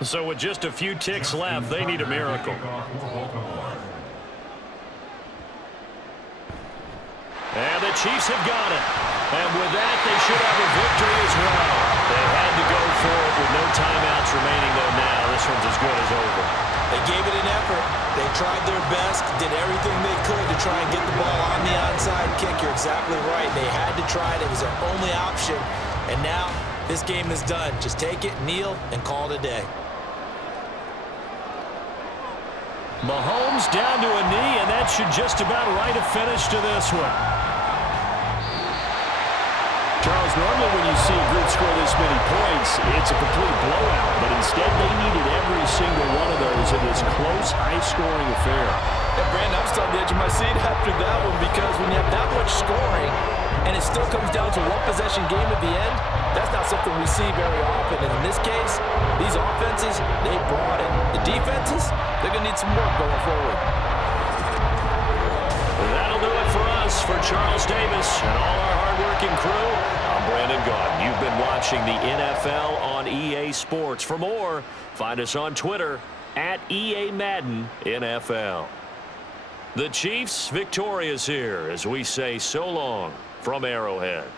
So with just a few ticks left, they need a miracle. And the Chiefs have got it. And with that, they should have a victory as well. They had to go for it with no timeouts remaining, though now. This one's as good as over. They gave it an effort. They tried their best, did everything they could to try and get the ball on the onside kick. You're exactly right. They had to try it. It was their only option. And now this game is done. Just take it, kneel, and call it a day. Mahomes down to a knee, and that should just about write a finish to this one. Charles, normally when you see a group score this many points, it's a complete blowout. But instead, they needed every single one of those in this close, high-scoring affair. Yeah, Brandon, I'm still on the edge of my seat after that one, because when you have that much scoring and it still comes down to one-possession game at the end, that's not something we see very often. And in this case, these offenses, they brought it. The defenses, they're going to need some work going forward. That'll do it for us. For Charles Davis and all our hard-working crew, I'm Brandon Gaudin. You've been watching the NFL on EA Sports. For more, find us on Twitter at EA Madden NFL. The Chiefs victorious here as we say so long from Arrowhead.